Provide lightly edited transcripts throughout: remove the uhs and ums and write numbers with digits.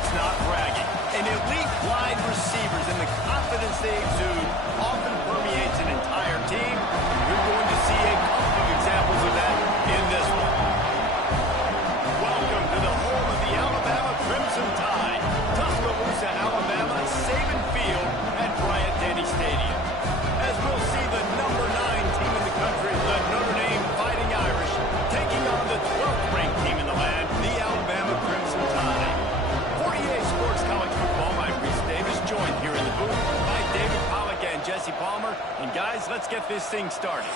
It's not bragging. And elite wide receivers and the confidence they exude often permeates an entire team. You're going to see a couple of examples of that in this one. Welcome to the home of the Alabama Crimson Tide. Tuscaloosa, Alabama, Saban Field at Bryant-Denny Stadium. As we'll see the number 9 team in the country, the Notre Dame Fighting Irish, taking on the 12th ranked team in the land, the Alabama Crimson Tide. 48 Sports College Football, I'm Reese Davis, joined here in the booth by David Pollack and Jesse Palmer. And guys, let's get this thing started.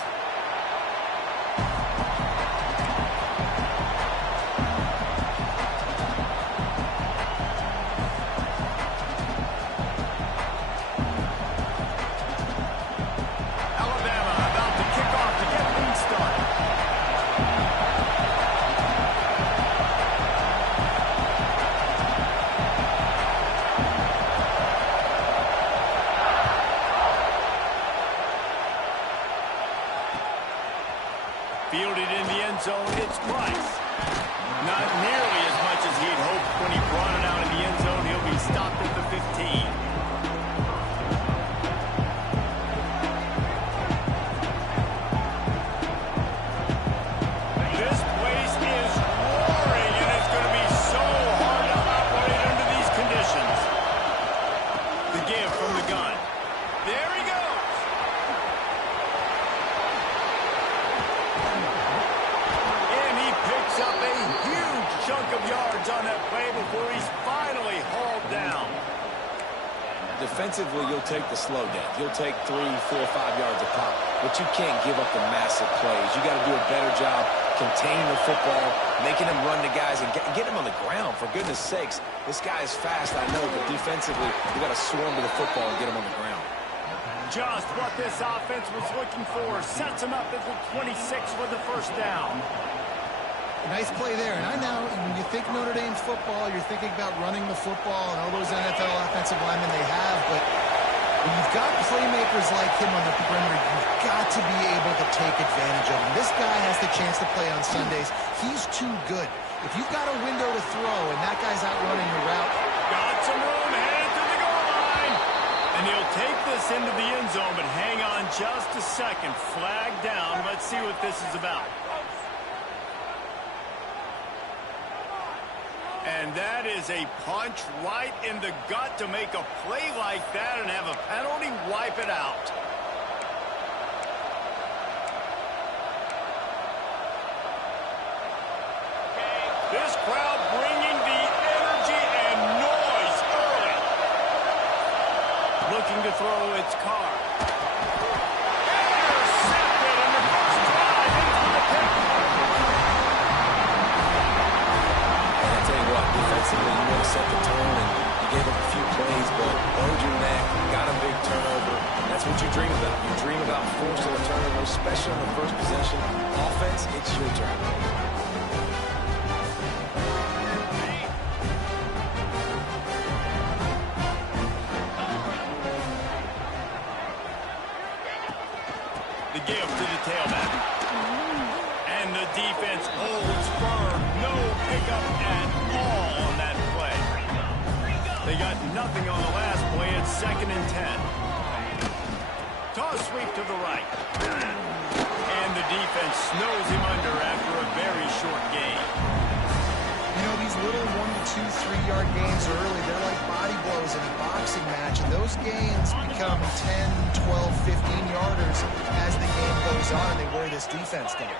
Fielded in the end zone, it's Price. Not nearly as much as he'd hoped when he brought it out in the end zone. He'll be stopped at the 15. This place is roaring, and it's going to be so hard to operate under these conditions. The give from the gun. There he goes. Up a huge chunk of yards on that play before he's finally hauled down. Defensively, you'll take the slow down. You'll take 3, 4, 5 yards a pop, but you can't give up the massive plays. You got to do a better job containing the football, making them run the guys, and get them on the ground. For goodness sakes, this guy is fast, I know, but defensively, you got to swarm to the football and get him on the ground. Just what this offense was looking for. Sets him up at the 26 for the first down. Nice play there. And I know when you think Notre Dame football, you're thinking about running the football and all those NFL offensive linemen they have. But when you've got playmakers like him on the perimeter, you've got to be able to take advantage of him. This guy has the chance to play on Sundays. He's too good. If you've got a window to throw and that guy's out running your route. Got some room, headed to the goal line. And he'll take this into the end zone, but hang on just a second. Flag down. Let's see what this is about. And that is a punch right in the gut to make a play like that and have a penalty wipe it out. This crowd bringing the energy and noise early. Looking to throw its car. Intercepted in the first drive into the pick. Defensively, you want to set the tone, and you gave up a few plays, but earned your neck, got a big turnover. That's what you dream about. You dream about forcing a turnover, especially on the first possession. Offense, it's your turn. The give to the tailback. And the defense holds firm. No pickup at all on that play. They got nothing on the last play. It's 2nd and 10. Toss sweep to the right. And the defense snows him under after a very short gain. You know, these little 1 to 2, 3-yard gains early, they're like body blows in a boxing match, and those gains become 10, 12, 15-yarders as the game goes on, and they wear this defense down.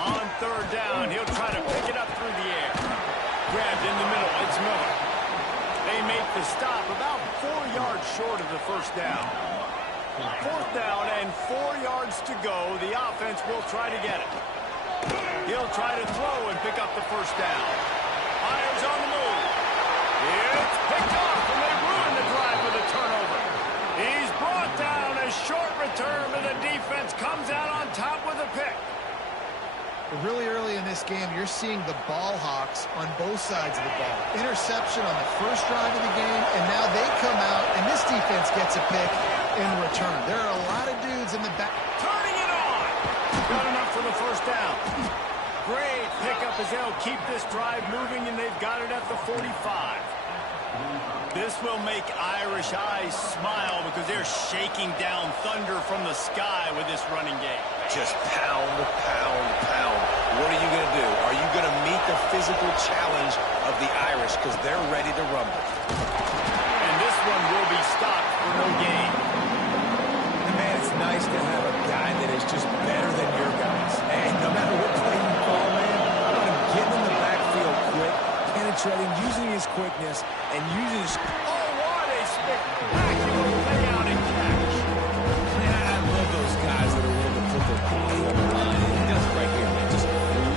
On 3rd down, he'll try to pick it up through the air. Grabbed in the middle, it's Miller. They make the stop about 4 yards short of the first down. 4th down and 4 yards to go. The offense will try to get it. He'll try to throw and pick up the first down. Fires on the move. It's picked off, and they ruin the drive with a turnover. He's brought down, a short return, but the defense comes out on top with a pick. Really early in this game, you're seeing the ball hawks on both sides of the ball. Interception on the first drive of the game, and now they come out, and this defense gets a pick in return. There are a lot of dudes in the back. Turning it on. Got enough for the first down. Great pickup as they'll keep this drive moving, and they've got it at the 45. This will make Irish eyes smile because they're shaking down thunder from the sky with this running game. Just pound, pound, pound. What are you going to do? Are you going to meet the physical challenge of the Irish because they're ready to rumble? And this one will be stopped for no gain. And man, it's nice to have a guy that is just better than your guys. And no matter what play you call, man, I want him getting in the backfield quick, penetrating, using his quickness, and using his... Oh, what a spectacular layout and catch. Man, I love those guys that are willing to put their body on the line. And he does it right here, man. Just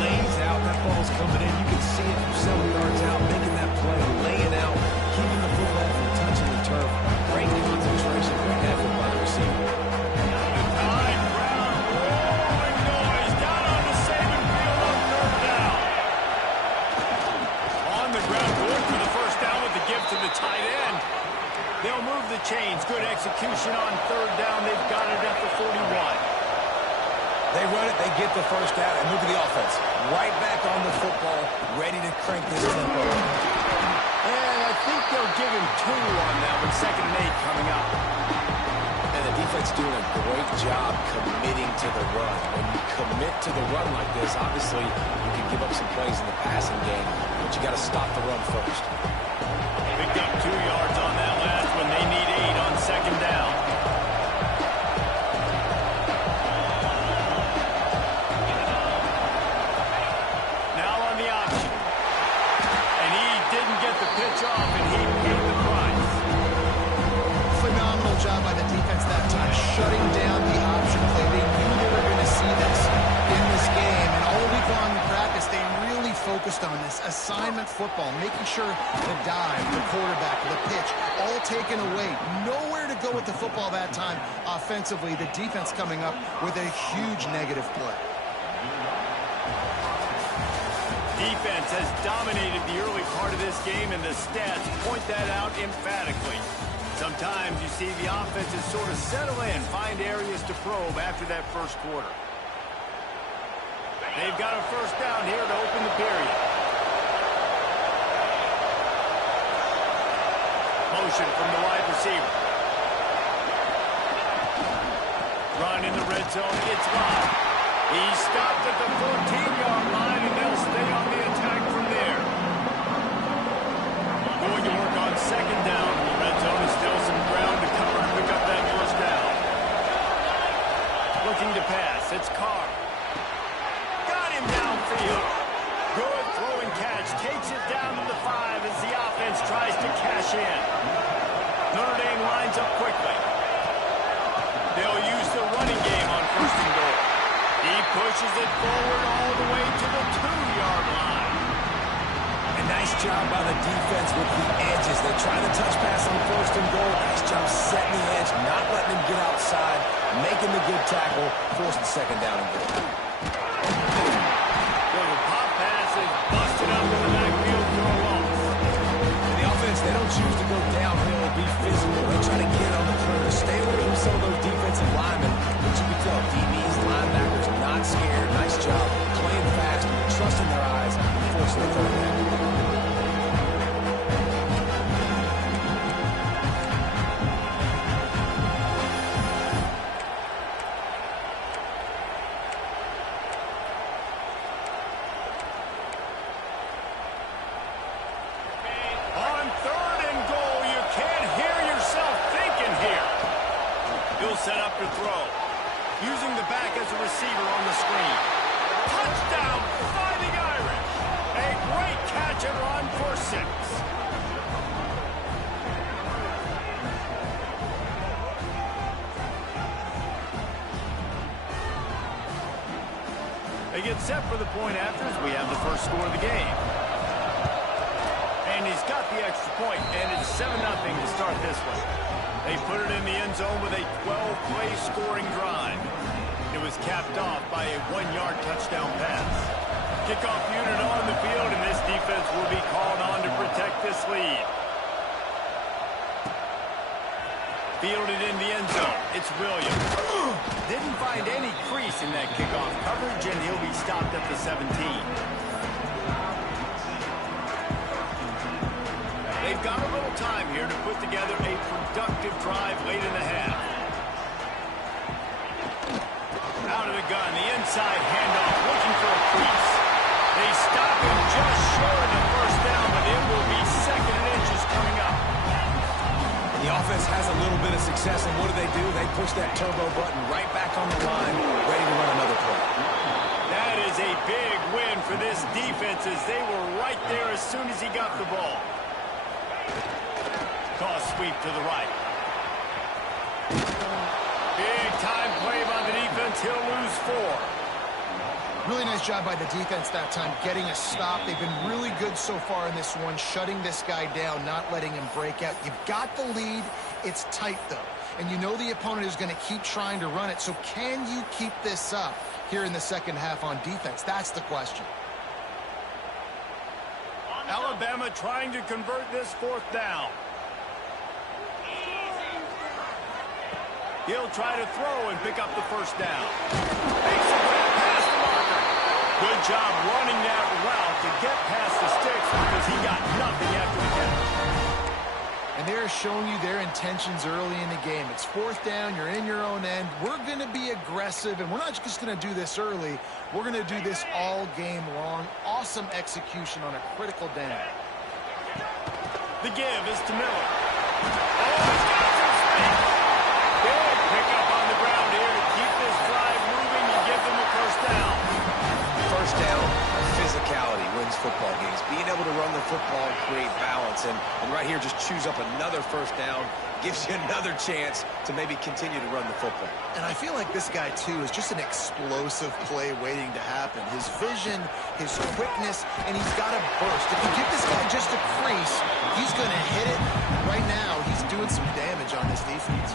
lays out. That ball's coming in. You can see it from several yards out, making that play, laying out, keeping the football from touching the turf. Great concentration, great effort by the receiver. To the tight end. They'll move the chains. Good execution on third down. They've got it at the 41. They run it, they get the first down, and move to the offense. Right back on the football, ready to crank this tempo. And I think they'll give him 2 on that one. 2nd and 8 coming up. And the defense doing a great job committing to the run. When you commit to the run like this, obviously you can give up some plays in the passing game, but you got to stop the run first. Picked up 2 yards on that last one. They need 8 on 2nd down. Now on the option. And he didn't get the pitch off, and he paid the price. Phenomenal job by the defense that time, shutting down the option play. They knew they were going to see this in this game, and all week long in practice, they really focused on this assignment football, making sure the dive, the quarterback, the pitch, all taken away. Nowhere to go with the football that time offensively. The defense coming up with a huge negative play. Defense has dominated the early part of this game, and the stats point that out emphatically. Sometimes you see the offenses sort of settle in, find areas to probe after that first quarter. They've got a first down here to open the period. Motion from the wide receiver. Run in the red zone. It's live. He stopped at the 14-yard line, and they'll stay on the attack from there. Going to work on 2nd down. The red zone is still some ground to cover to pick up that first down. Looking to pass. It's Carr. Downfield. Good throwing catch. Takes it down to the 5 as the offense tries to cash in. Notre Dame lines up quickly. They'll use the running game on 1st and goal. He pushes it forward all the way to the 2-yard line. A nice job by the defense with the edges. They try to touch pass on 1st and goal. Nice job setting the edge, not letting him get outside, making the good tackle, forcing 2nd down and goal. Busted up in the backfield for a loss. And the offense, they don't choose to go downhill, be physical. They try to get on the perimeter, stay away from some of those defensive linemen. But you can tell DBs, linebackers, not scared. Nice job playing fast, trusting their eyes, forcing the 3rd down. Set up to throw. Using the back as a receiver on the screen. Touchdown, Fighting Irish. A great catch and run for 6. They get set for the point after as we have the first score of the game. And he's got the extra point, and it's 7-0 to start this one. They put it in the end zone with a 12-play scoring drive. It was capped off by a 1-yard touchdown pass. Kickoff unit on the field, and this defense will be called on to protect this lead. Fielded in the end zone. It's Williams. Didn't find any crease in that kickoff coverage, and he'll be stopped at the 17. They've got a little time here to put together a productive drive late in the half. Out of the gun, the inside handoff, looking for a crease. They stop him just short of the first down, but it will be second and inches coming up. The offense has a little bit of success, and what do? They push that turbo button right back on the line, ready to run another play. That is a big win for this defense as they were right there as soon as he got the ball. Toss sweep to the right. Big time play by the defense. He'll lose 4. Really nice job by the defense that time, getting a stop. They've been really good so far in this one, shutting this guy down, not letting him break out. You've got the lead. It's tight, though. And you know the opponent is going to keep trying to run it. So can you keep this up here in the second half on defense? That's the question. Alabama trying to convert this 4th down. He'll try to throw and pick up the first down. Makes a grab past the marker. Good job running that route to get past the sticks because he got nothing after the catch. And they're showing you their intentions early in the game. It's 4th down. You're in your own end. We're going to be aggressive, and we're not just going to do this early. We're going to do this all game long. Awesome execution on a critical down. The give is to Miller. Oh, he's got some space. Big pickup on the ground here to keep this drive moving and give them a first down. First down, physicality wins football games. Being able to run the football and create balance. And right here, just choose up another first down. Gives you another chance to maybe continue to run the football. And I feel like this guy, too, is just an explosive play waiting to happen. His vision, his quickness, and he's got a burst. If you give this guy just a crease, he's going to hit it. Right now, he's doing some damage on this defense.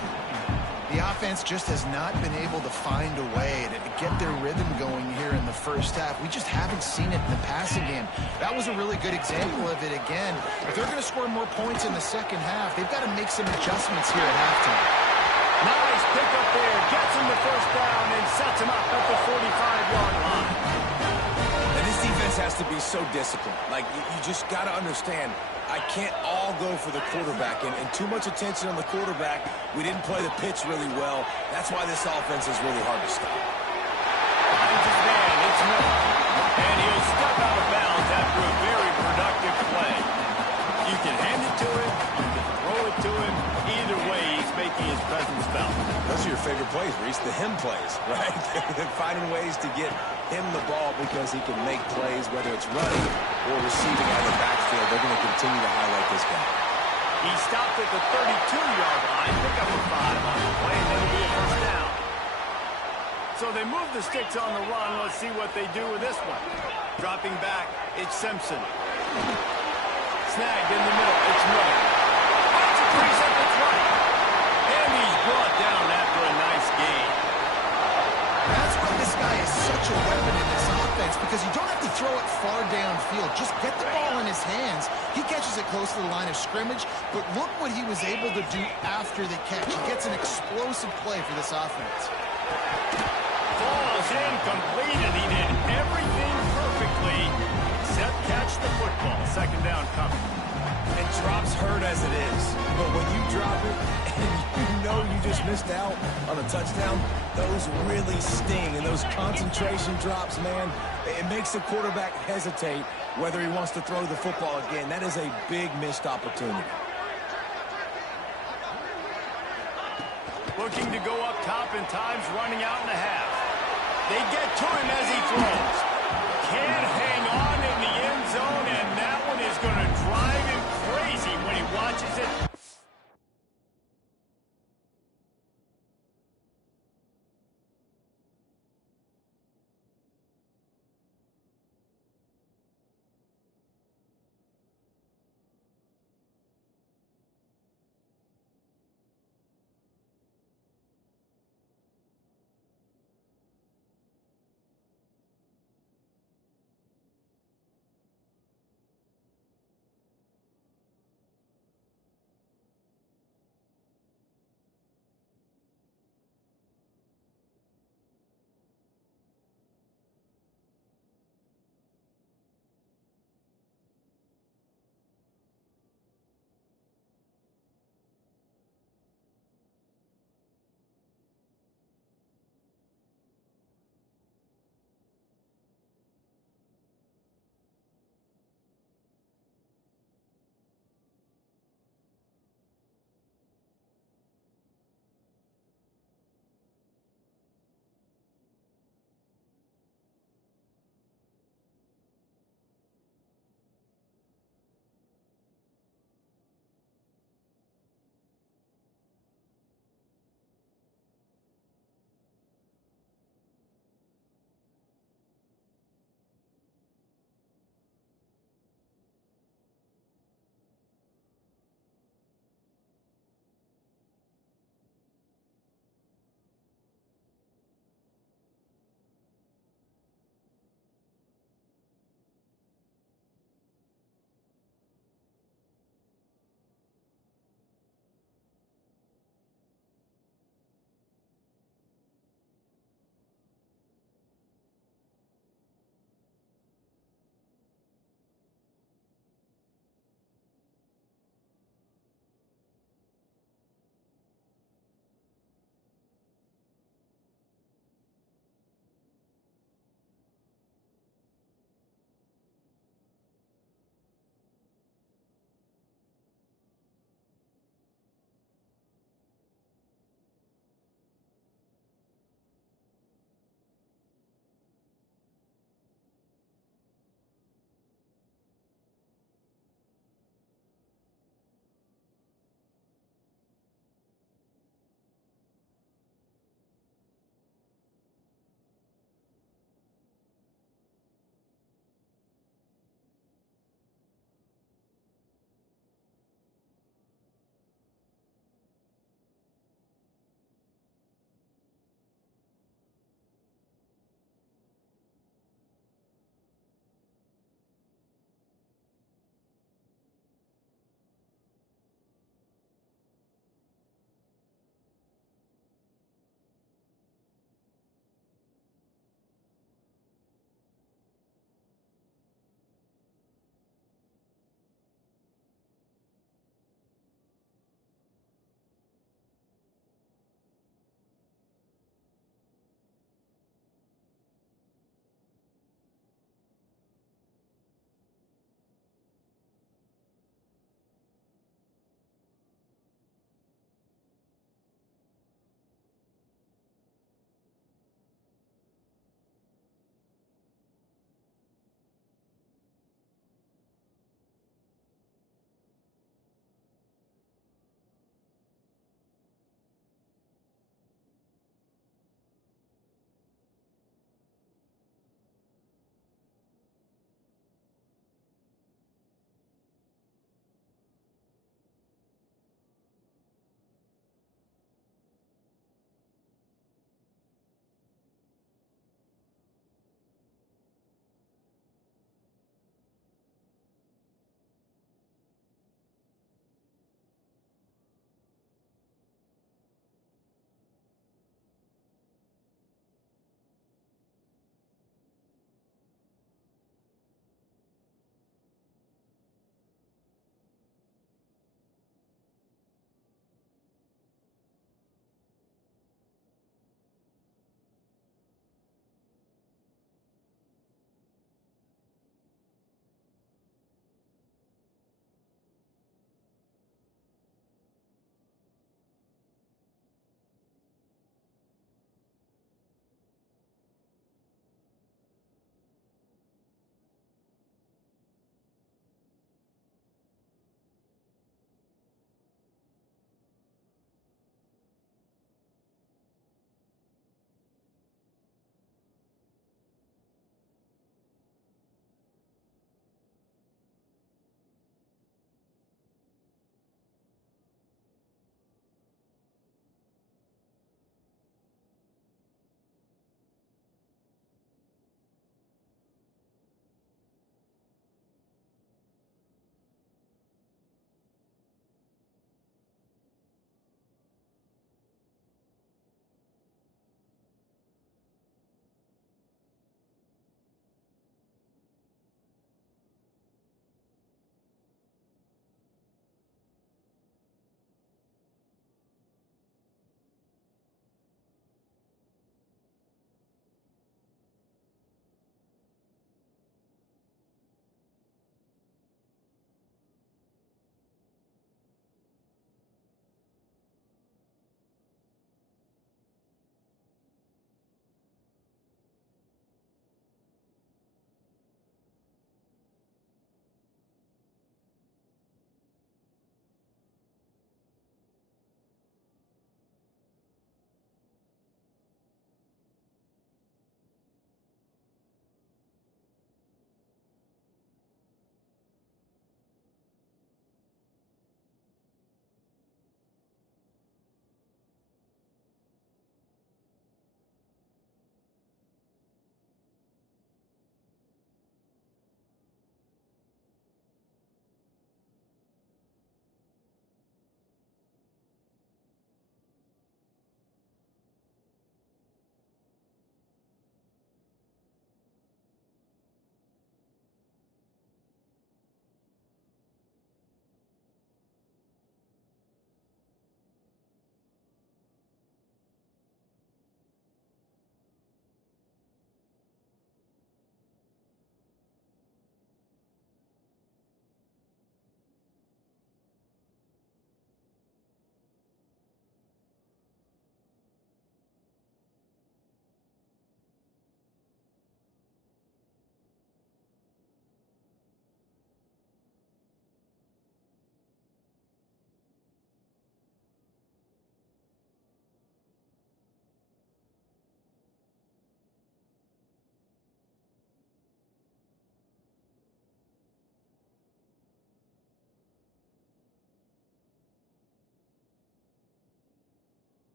The offense just has not been able to find a way to get their rhythm going here in the first half. We just haven't seen it in the passing game. That was a really good example of it again. If they're going to score more points in the second half, they've got to make some adjustments here at halftime. Nice pickup there. Gets him the first down and sets him up at the 45-yard line. And this defense has to be so disciplined. Like, you just got to understand, I can't all go for the quarterback, and too much attention on the quarterback. We didn't play the pitch really well. That's why this offense is really hard to stop. Finds his man, it's Miller. And he'll step out of bounds after a very productive play. You can hand it to him, you can throw it to him. Either way, he's making his presence felt. Those are your favorite plays, Reese, the him plays, right? They're finding ways to get him the ball because he can make plays, whether it's running or receiving out of the backfield. They're going to continue to highlight this guy. He stopped at the 32-yard line, pick up a 5 on the play, and it'll be a first down. So they move the sticks on the run. Let's see what they do with this one. Dropping back, it's Simpson. Snagged in the middle, it's Miller. Finds a crease up its right. And he's brought down after a nice gain. That's why this guy is such a weapon in this offense, because you don't have to throw it far downfield. Just get the ball in his hands. He catches it close to the line of scrimmage, but look what he was able to do after the catch. He gets an explosive play for this offense. Falls incomplete, and he did everything perfectly except catch the football. Second down coming. And drops hurt as it is. But when you drop it and you know you just missed out on a touchdown, those really sting. And those concentration drops, man, it makes the quarterback hesitate whether he wants to throw the football again. That is a big missed opportunity. Looking to go up top, and time's running out in the half. They get to him as he throws. Can't hang on in the end zone, and that one is going to drive him crazy when he watches it.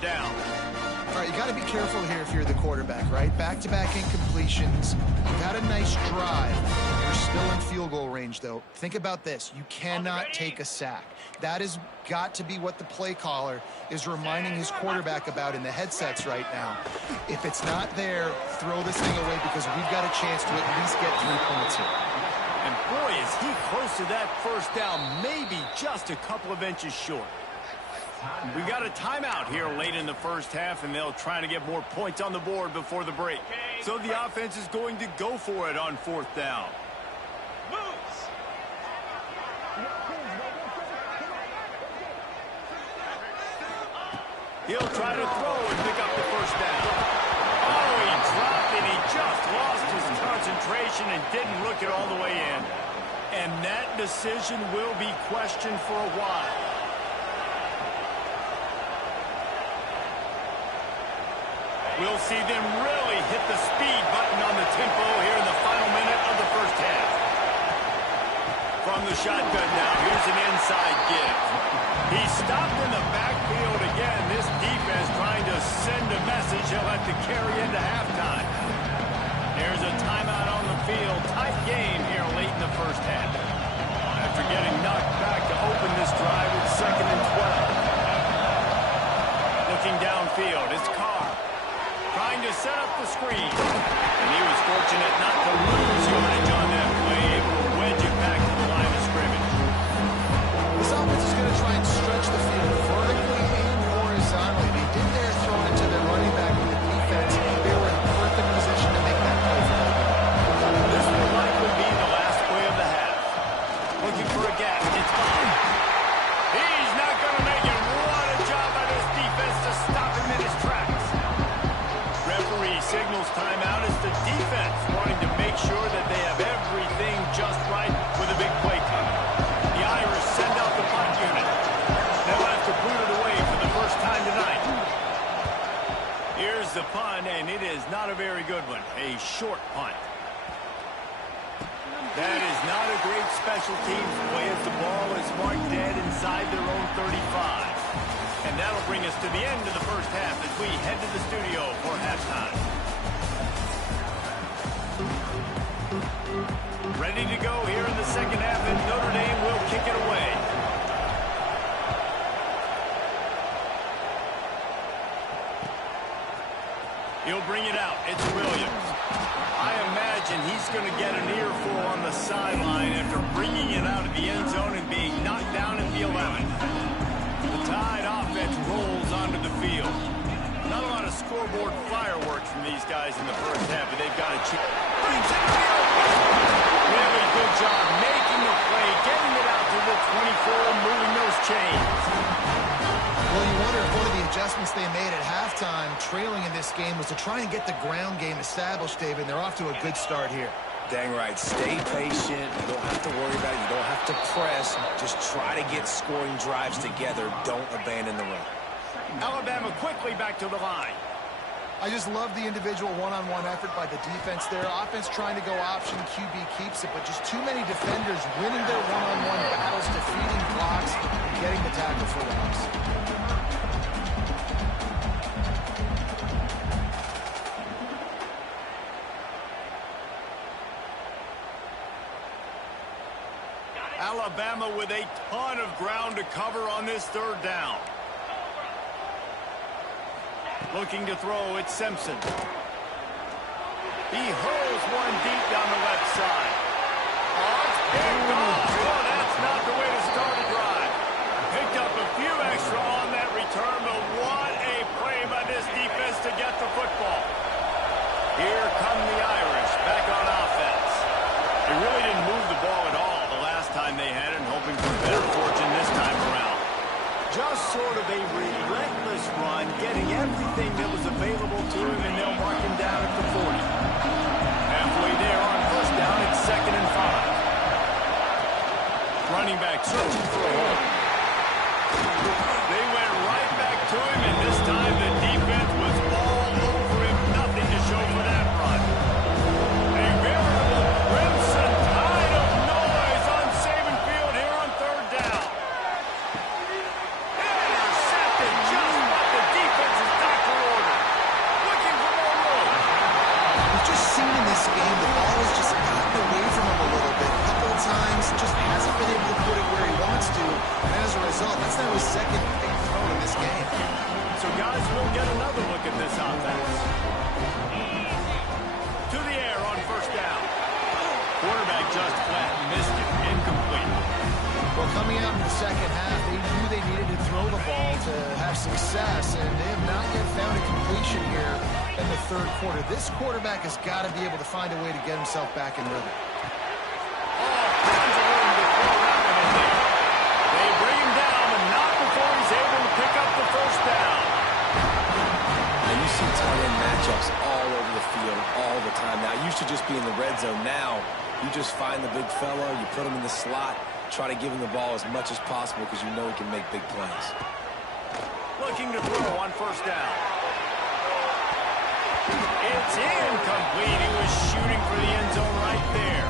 down. All right, you got to be careful here if you're the quarterback, right? Back-to-back incompletions. You've had a nice drive. You're still in field goal range, though. Think about this. You cannot take a sack. That has got to be what the play caller is reminding his quarterback about in the headsets right now. If it's not there, throw this thing away because we've got a chance to at least get 3 points here. And boy, is he close to that first down, maybe just a couple of inches short. We got a timeout here late in the first half, and they'll try to get more points on the board before the break. So the offense is going to go for it on 4th down. He'll try to throw and pick up the first down. Oh, he dropped it. He just lost his concentration and didn't look it all the way in. And that decision will be questioned for a while. We'll see them really hit the speed button on the tempo here in the final minute of the first half. From the shotgun now, here's an inside give. He stopped in the backfield again. This defense trying to send a message he'll have to carry into halftime. There's a timeout on the field. Tight game here late in the first half. After getting knocked back to open this drive, it's 2nd and 12. Looking downfield, it's Carr. Trying to set up the screen. And he was fortunate not to lose yardage on that play, able to wedge it back to the line of scrimmage. This offense is going to try and stretch the field vertically and horizontally. They did their throw into their running back with the defense. They were in perfect position to make that play for them. This will likely be the last play of the half. Looking for a gap. It's gone. He's not going to make it. What a job by this defense to stop him in his tracks. Referee signals timeout as the defense wanting to make sure that they have everything just right with a big play coming. The Irish send out the punt unit. They'll have to boot it away for the first time tonight. Here's the punt, and it is not a very good one. A short punt. That is not a great special teams play as the ball is marked dead inside their own 35. And that'll bring us to the end of the first half as we head to the studio for halftime. Ready to go here in the second half, and Notre Dame will kick it away. He'll bring it out. It's Williams. I imagine he's going to get an earful on the sideline after bringing it out of the end zone and being knocked down at the 11. The Tide offense rolls onto the field. Not a lot of scoreboard fireworks from these guys in the first half, but they've got a chance. Really good job making the play, getting it out to the 24, moving those chains. Well, you wonder if one of the adjustments they made at halftime, trailing in this game, was to try and get the ground game established, David. They're off to a good start here. Dang right. Stay patient. You don't have to worry about it. You don't have to press. Just try to get scoring drives together. Don't abandon the run. Alabama quickly back to the line. I just love the individual one-on-one effort by the defense there. Offense trying to go option, QB keeps it, but just too many defenders winning their one-on-one battles, defeating blocks, and getting the tackle for loss. Alabama with a ton of ground to cover on this 3rd down. Looking to throw, it's Simpson. He hurls one deep down the left side. Oh, it's picked off. Oh, that's not the way to start a drive. Picked up a few extra on that return, but what a play by this defense to get the football. Here come the Irish back on offense. They really didn't move the ball at all the last time they had it, and hoping for better fortune this time around. Just sort of a relentless run, getting everything that was available to him, and they'll mark him down at the 40. Halfway there on 1st down, it's 2nd and 5. Running back searching for a hole. They went right back to him, and this time the defense was all over him. Nothing to show for that run. A veritable crimson tide of noise on Saban Field here on 3rd down. Intercepted just what the defense this game, the ball has just gotten away from him a little bit. A couple of times, just hasn't been able to put it where he wants to. And as a result, that's now his second big throw in this game. So, guys, we'll get another look at this offense. To the air on first down. Quarterback just flat, missed it, incomplete. Well, coming out in the second half, they knew they needed to throw the ball to have success, and they have not yet found a completion here in the third quarter. This quarterback has got to be able to find a way to get himself back in rhythm. Tons of room to throw around him in there. They bring him down, but not before he's able to pick up the first down. And you see tight end matchups all over the field all the time. Now, it used to just be in the red zone. Now, you just find the big fella, you put him in the slot, try to give him the ball as much as possible because you know he can make big plays. Looking to throw on first down. It's incomplete. He was shooting for the end zone right there.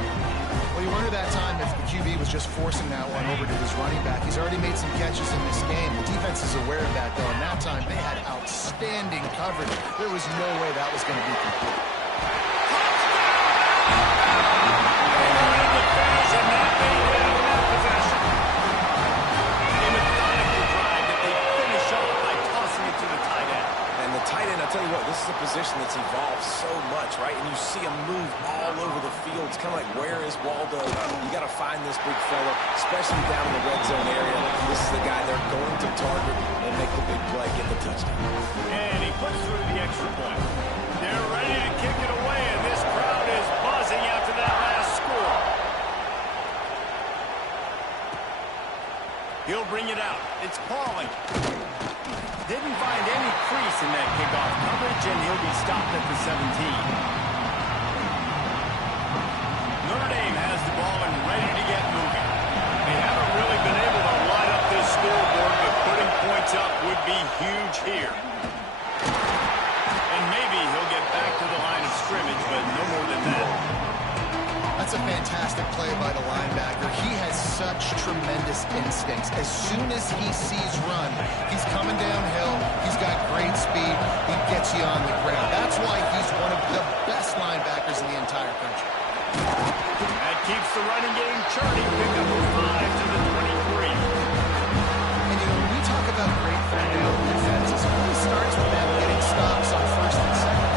Well, you wonder that time if the QB was just forcing that one over to his running back. He's already made some catches in this game. The defense is aware of that, though, and that time they had outstanding coverage. There was no way that was going to be complete. And that made it out of that possession. A methodical drive that they finish off by tossing it to the tight end. And the tight end, I'll tell you what, this is a position that's evolved so much, right? And you see him move all over the field. It's kind of like, where is Waldo? You got to find this big fella, especially down in the red zone area. This is the guy they're going to target and make the big play, get the touchdown. And he puts through the extra point. They're ready to kick it away, and this crowd is buzzing after that last score. He'll bring it out. It's Pauling. Didn't find any crease in that kickoff coverage, and he'll be stopped at the 17. Notre Dame has the ball and ready to get moving. They haven't really been able to line up this scoreboard, but putting points up would be huge here. And maybe he'll get back to the line of scrimmage, but no more than that. That's a fantastic play by the linebacker. He has such tremendous instincts. As soon as he sees run, he's coming downhill. He's got great speed. He gets you on the ground. That's why he's one of the best linebackers in the entire country. That keeps the running game churning. Pick up a 5 to the 23. And, you know, when we talk about great third down defenses, it really starts with them getting stops on first and second.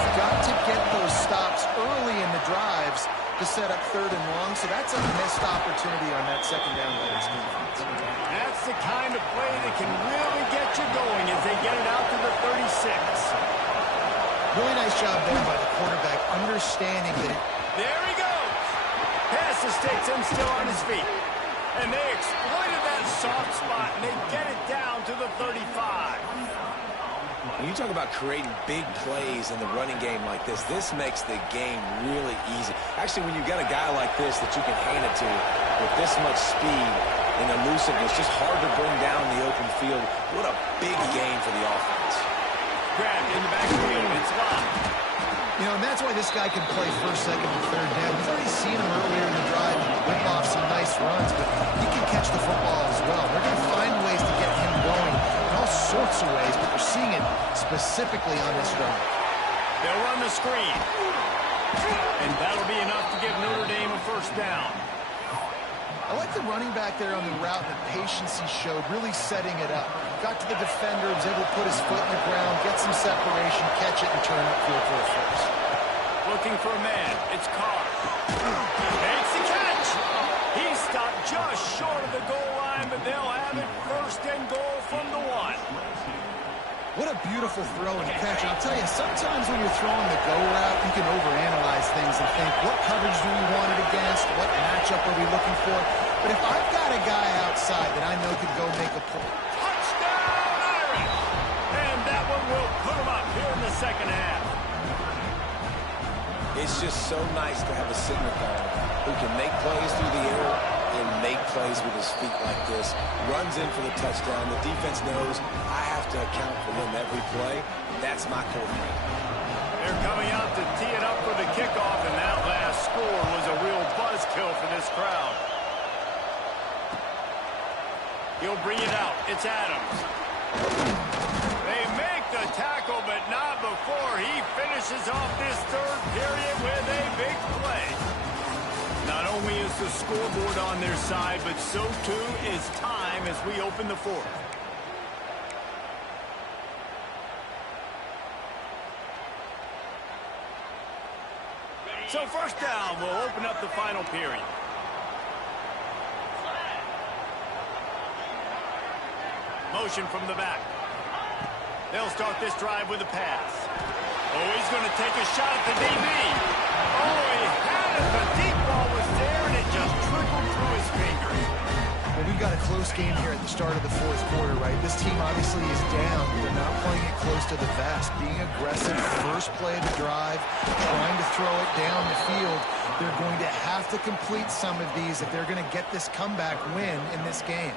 You've got to get those stops early in the drives to set up third and long, so that's a missed opportunity on that second down by this defense. That's the kind of play that can really get you going as they get it out to the 36. Really nice job there by the quarterback, understanding that There he goes. Passes takes him still on his feet. And they exploited that soft spot, and they get it down to the 35. When you talk about creating big plays in the running game like this makes the game really easy. Actually, when you've got a guy like this that you can hand it to with this much speed and elusiveness, just hard to bring down in the open field. What a big game for the offense. Grabbed in the backfield. It's locked. You know, and that's why this guy can play first, second, and third down. We've already seen him earlier in the drive whip off some nice runs, but he can catch the football as well. They're going to find ways to get him going in all sorts of ways, but they're seeing it specifically on this run. They'll run the screen. And that'll be enough to give Notre Dame a first down. I like the running back there on the route, the patience he showed, really setting it up. Got to the defender, was able to put his foot in the ground, get some separation, catch it, and turn upfield for a first. Looking for a man. It's Carr. Makes the catch. He stopped just short of the goal line, but they'll have it first and goal from the 1. What a beautiful throw and catch. And I'll tell you, sometimes when you're throwing the go route, you can overanalyze things and think, what coverage do we want it against? What matchup are we looking for? But if I've got a guy outside that I know could go make a play. Touchdown, Irish! And that one will put him up here in the second half. It's just so nice to have a signal caller who can make plays through the air and make plays with his feet like this. Runs in for the touchdown. The defense knows I have to account for him every play. That's my quarterback. They're coming out to tee it up for the kickoff, and that last score was a real buzzkill for this crowd. He'll bring it out. It's Adams. They make the tackle, but not before he finishes off this third period with has the scoreboard on their side, but so too is time as we open the fourth. So first down, we'll open up the final period. Motion from the back. They'll start this drive with a pass. Oh, he's going to take a shot at the DB. Oh, he had it. The deep ball was there, and it just trickled through his fingers. Well, we've got a close game here at the start of the fourth quarter, right? This team obviously is down. They're not playing it close to the vest. Being aggressive, first play of the drive, trying to throw it down the field. They're going to have to complete some of these if they're going to get this comeback win in this game.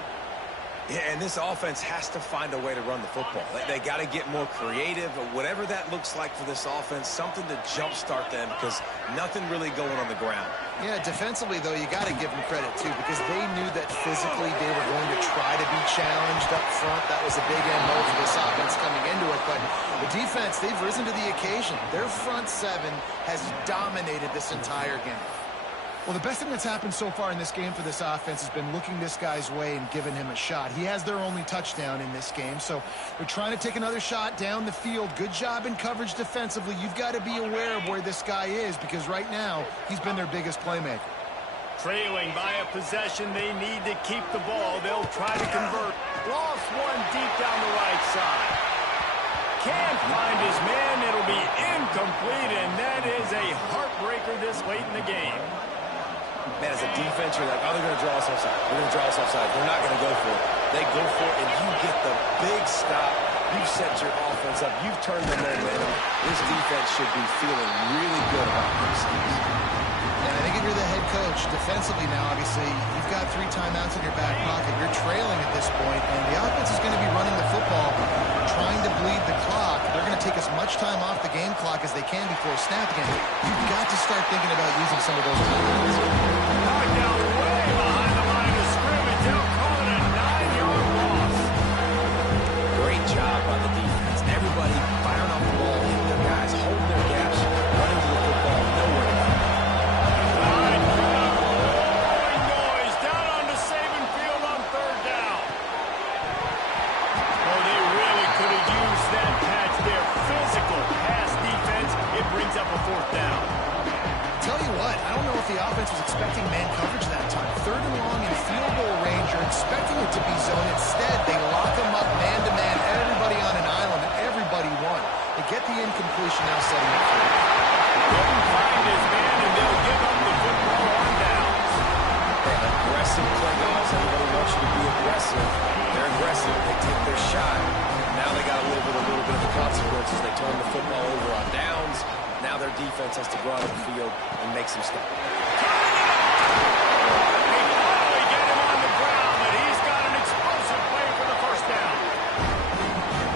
Yeah, and this offense has to find a way to run the football. They got to get more creative, or whatever that looks like for this offense, something to jumpstart them because nothing really going on the ground. Yeah, defensively, though, you got to give them credit, too, because they knew that physically they were going to try to be challenged up front. That was a big MO for this offense coming into it. But the defense, they've risen to the occasion. Their front seven has dominated this entire game. Well, the best thing that's happened so far in this game for this offense has been looking this guy's way and giving him a shot. He has their only touchdown in this game, so they're trying to take another shot down the field. Good job in coverage defensively. You've got to be aware of where this guy is because right now he's been their biggest playmaker. Trailing by a possession, they need to keep the ball. They'll try to convert. Lost one deep down the right side. Can't find his man. It'll be incomplete, and that is a heartbreaker this late in the game. Man, as a defense, you're like, oh, they're going to draw us offside. They're going to draw us offside. They're not going to go for it. They go for it, and you get the big stop. You've set your offense up. You've turned the momentum. This defense should be feeling really good about themselves. Yeah, I think if you're the head coach, defensively now, obviously, you've got 3 timeouts in your back pocket. You're trailing at this point, and the offense is going to be running the football, trying to bleed the clock. They're going to take as much time off the game clock as they can before snap again. You've got to start thinking about using some of those timeouts. Knocked down way behind the line of scrimmage. They'll call it a 9-yard loss. Great job by the defense. Everybody firing off the ball, hitting their guys, holding their gaps, running to the football, nowhere to go. Rolling noise down onto Saban Field on third down. Oh, they really could have used that catch there. Physical pass defense. It brings up a fourth down. Tell you what, I don't know if the offense was expecting man coverage that time. 3rd and long in field goal range. You're expecting it to be zone. Instead, they lock them up man-to-man, everybody on an island, and everybody won. They get the incompletion now setting up for it. Couldn't find his man, and they'll give up the football on downs. Aggressive play calls. Everybody wants you to be aggressive. They're aggressive. They take their shot. Now they got to live with a little bit of the consequences. They turn the football over on downs. Now their defense has to go out on the field and make some stuff. They finally get him on the ground, and he's got an explosive play for the first down.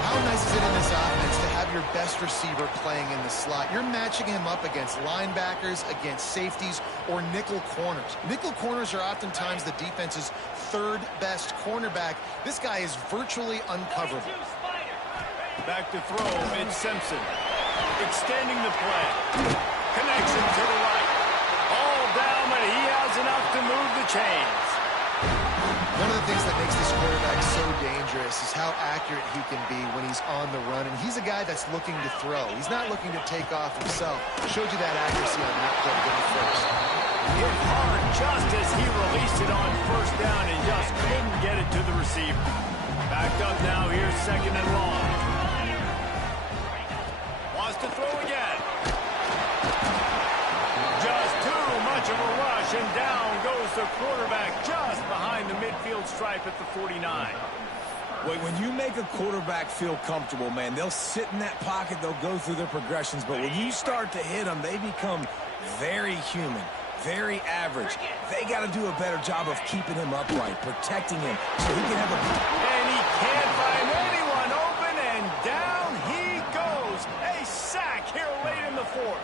How nice is it in this offense to have your best receiver playing in the slot? You're matching him up against linebackers, against safeties, or nickel corners. Nickel corners are oftentimes the defense's 3rd best cornerback. This guy is virtually uncoverable. Back to throw, it's Simpson. Extending the play. Connection to the right. All down, but he has enough to move the chains. One of the things that makes this quarterback so dangerous is how accurate he can be when he's on the run. And he's a guy that's looking to throw. He's not looking to take off himself. Showed you that accuracy on that play to get it first. Hit hard just as he released it on first down and just couldn't get it to the receiver. Backed up now, here's 2nd and long. Wants to throw again. Just too much of a rush, and down goes the quarterback just behind the midfield stripe at the 49. Wait, when you make a quarterback feel comfortable, man, they'll sit in that pocket, they'll go through their progressions, but when you start to hit them, they become very human, very average. They got to do a better job of keeping him upright, protecting him, so he can have a... And he can't find anyone open, and down he goes. A sack here late in the 4th.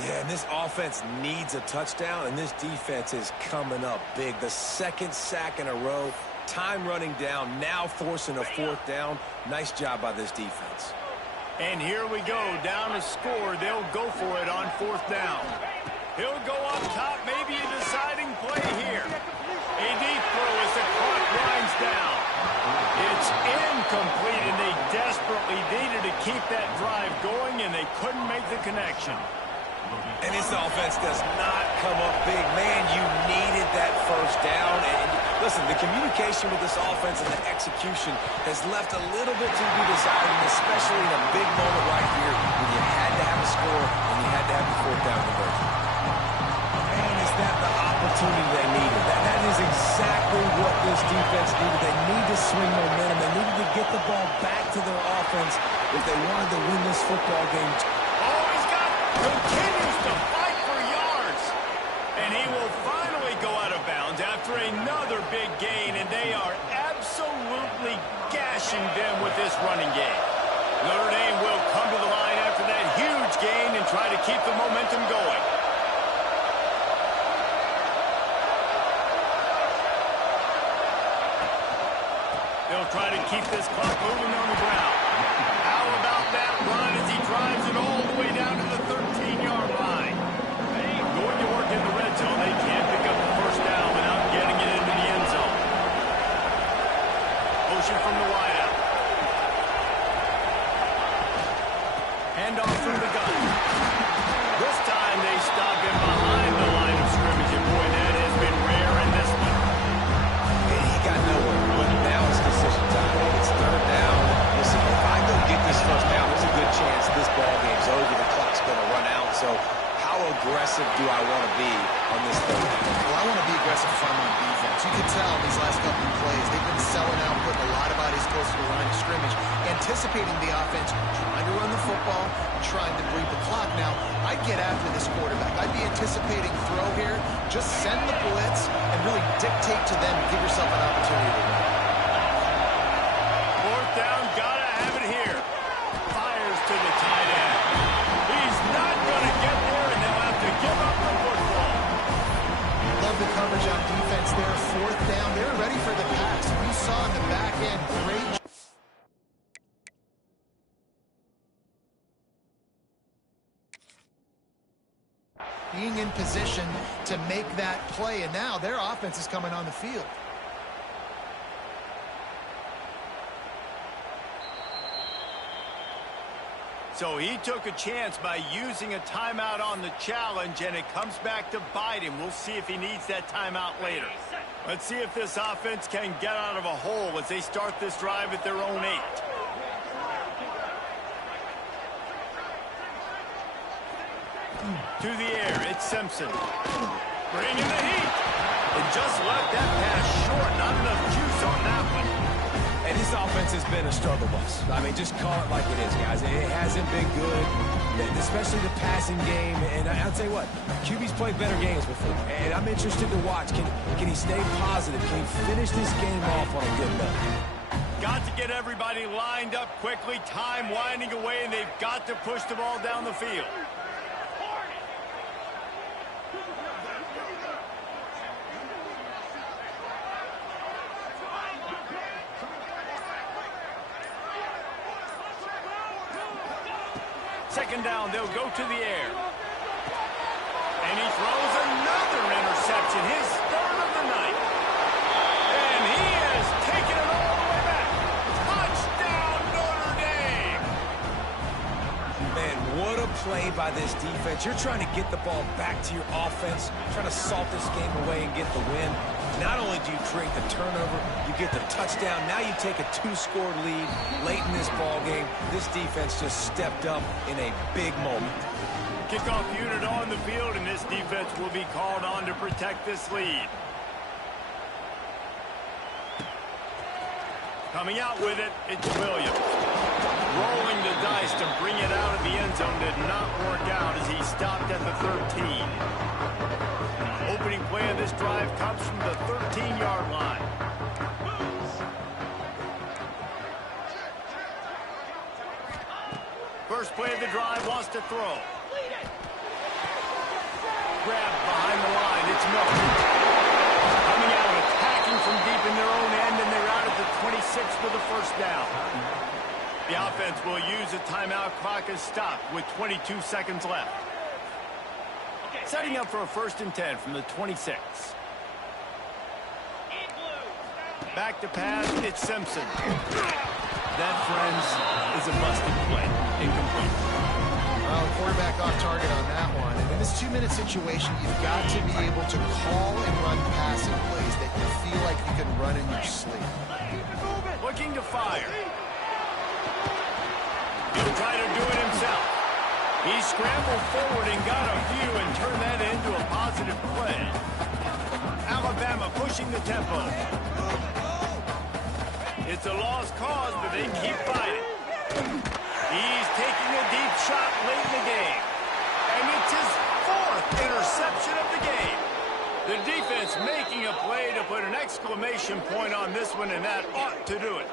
Yeah, and this offense needs a touchdown, and this defense is coming up big. The 2nd sack in a row, time running down, now forcing a 4th down. Nice job by this defense. And here we go, down to score. They'll go for it on 4th down. He'll go up top, maybe a deciding complete, and they desperately needed to keep that drive going, and they couldn't make the connection. And this offense does not come up big. Man, you needed that first down. And listen, the communication with this offense and the execution has left a little bit to be desired, and especially in a big moment right here when you had to have a score and you had to have the fourth down conversion. Man, is that the opportunity they needed? That is exactly what this defense needed. They need to swing momentum. They needed to get the ball back to their offense if they wanted to win this football game. Continues to fight for yards. And he will finally go out of bounds after another big gain, and they are absolutely gashing them with this running game. Notre Dame will come to the line after that huge gain and try to keep the momentum going. They'll try to keep this clock moving on the ground. How about that run as he drives it all the way down to the 13-yard line? Going to work in the red zone. They can't pick up the first down without getting it into the end zone. Motion from the wideout. Handoff through the gun. This time they stop him behind the line of scrimmage, and boy, that has been rare in this one. And he got nowhere, but now it's decision time. It's third down. Listen, if I go get this first down, there's a good chance this ball game's over. The clock's going to run out. So how aggressive do I want to be on this third down? Well, I want to be aggressive if I'm on defense. You can tell these last couple of plays, they've been selling out, putting a lot of bodies close to the line of scrimmage, anticipating the offense, trying to run the football, trying to bleed the clock. Now, I'd get after this quarterback. I'd be anticipating throw here. Just send the blitz and really dictate to them and give yourself an opportunity to win. Fourth down, gotta have it here. Fires to the tight end. He's not going to get there, and they'll have to give up the football. Love the coverage on defense there. Fourth down, they're ready for the pass. We saw in the back end great. Being in position to make that play, and now their offense is coming on the field. So he took a chance by using a timeout on the challenge, and it comes back to bite him. We'll see if he needs that timeout later. Let's see if this offense can get out of a hole as they start this drive at their own 8. To the air, it's Simpson. Bringing the heat. And just left that pass short. Not enough juice on that one. And this offense has been a struggle bus. I mean, just call it like it is, guys. It hasn't been good, especially the passing game. And I'll tell you what, QB's played better games before. And I'm interested to watch. Can he stay positive? Can he finish this game off on a good note? Got to get everybody lined up quickly. Time winding away, and they've got to push the ball down the field. Second down, they'll go to the air. And he throws another interception, his third of the night. And he has taken it all the way back. Touchdown, Notre Dame! Man, what a play by this defense. You're trying to get the ball back to your offense, trying to salt this game away and get the win. Not only do you create the turnover, you get the touchdown. Now you take a 2-score lead late in this ball game. This defense just stepped up in a big moment. Kickoff unit on the field, and this defense will be called on to protect this lead. Coming out with it, it's Williams. Rolling the dice to bring it out of the end zone did not work out as he stopped at the 13. Opening play of this drive comes from the 13-yard line. First play of the drive, wants to throw. Grabbed behind the line, it's Miller. Coming out, attacking from deep in their own end, and they're out at the 26 for the first down. The offense will use a timeout. Clock is stopped with 22 seconds left. Setting up for a 1st and 10 from the 26. Back to pass, it's Simpson. That, friends, is a busted play. Incomplete. Well, the quarterback off target on that one. And in this 2-minute situation, you've got to be able to call and run passing plays that you feel like you can run in your sleep. Looking to fire. He'll try to do it himself. He scrambled forward and got a few and turned that into a positive play. Alabama pushing the tempo. It's a lost cause, but they keep fighting. He's taking a deep shot late in the game. And it's his 4th interception of the game. The defense making a play to put an exclamation point on this one, and that ought to do it.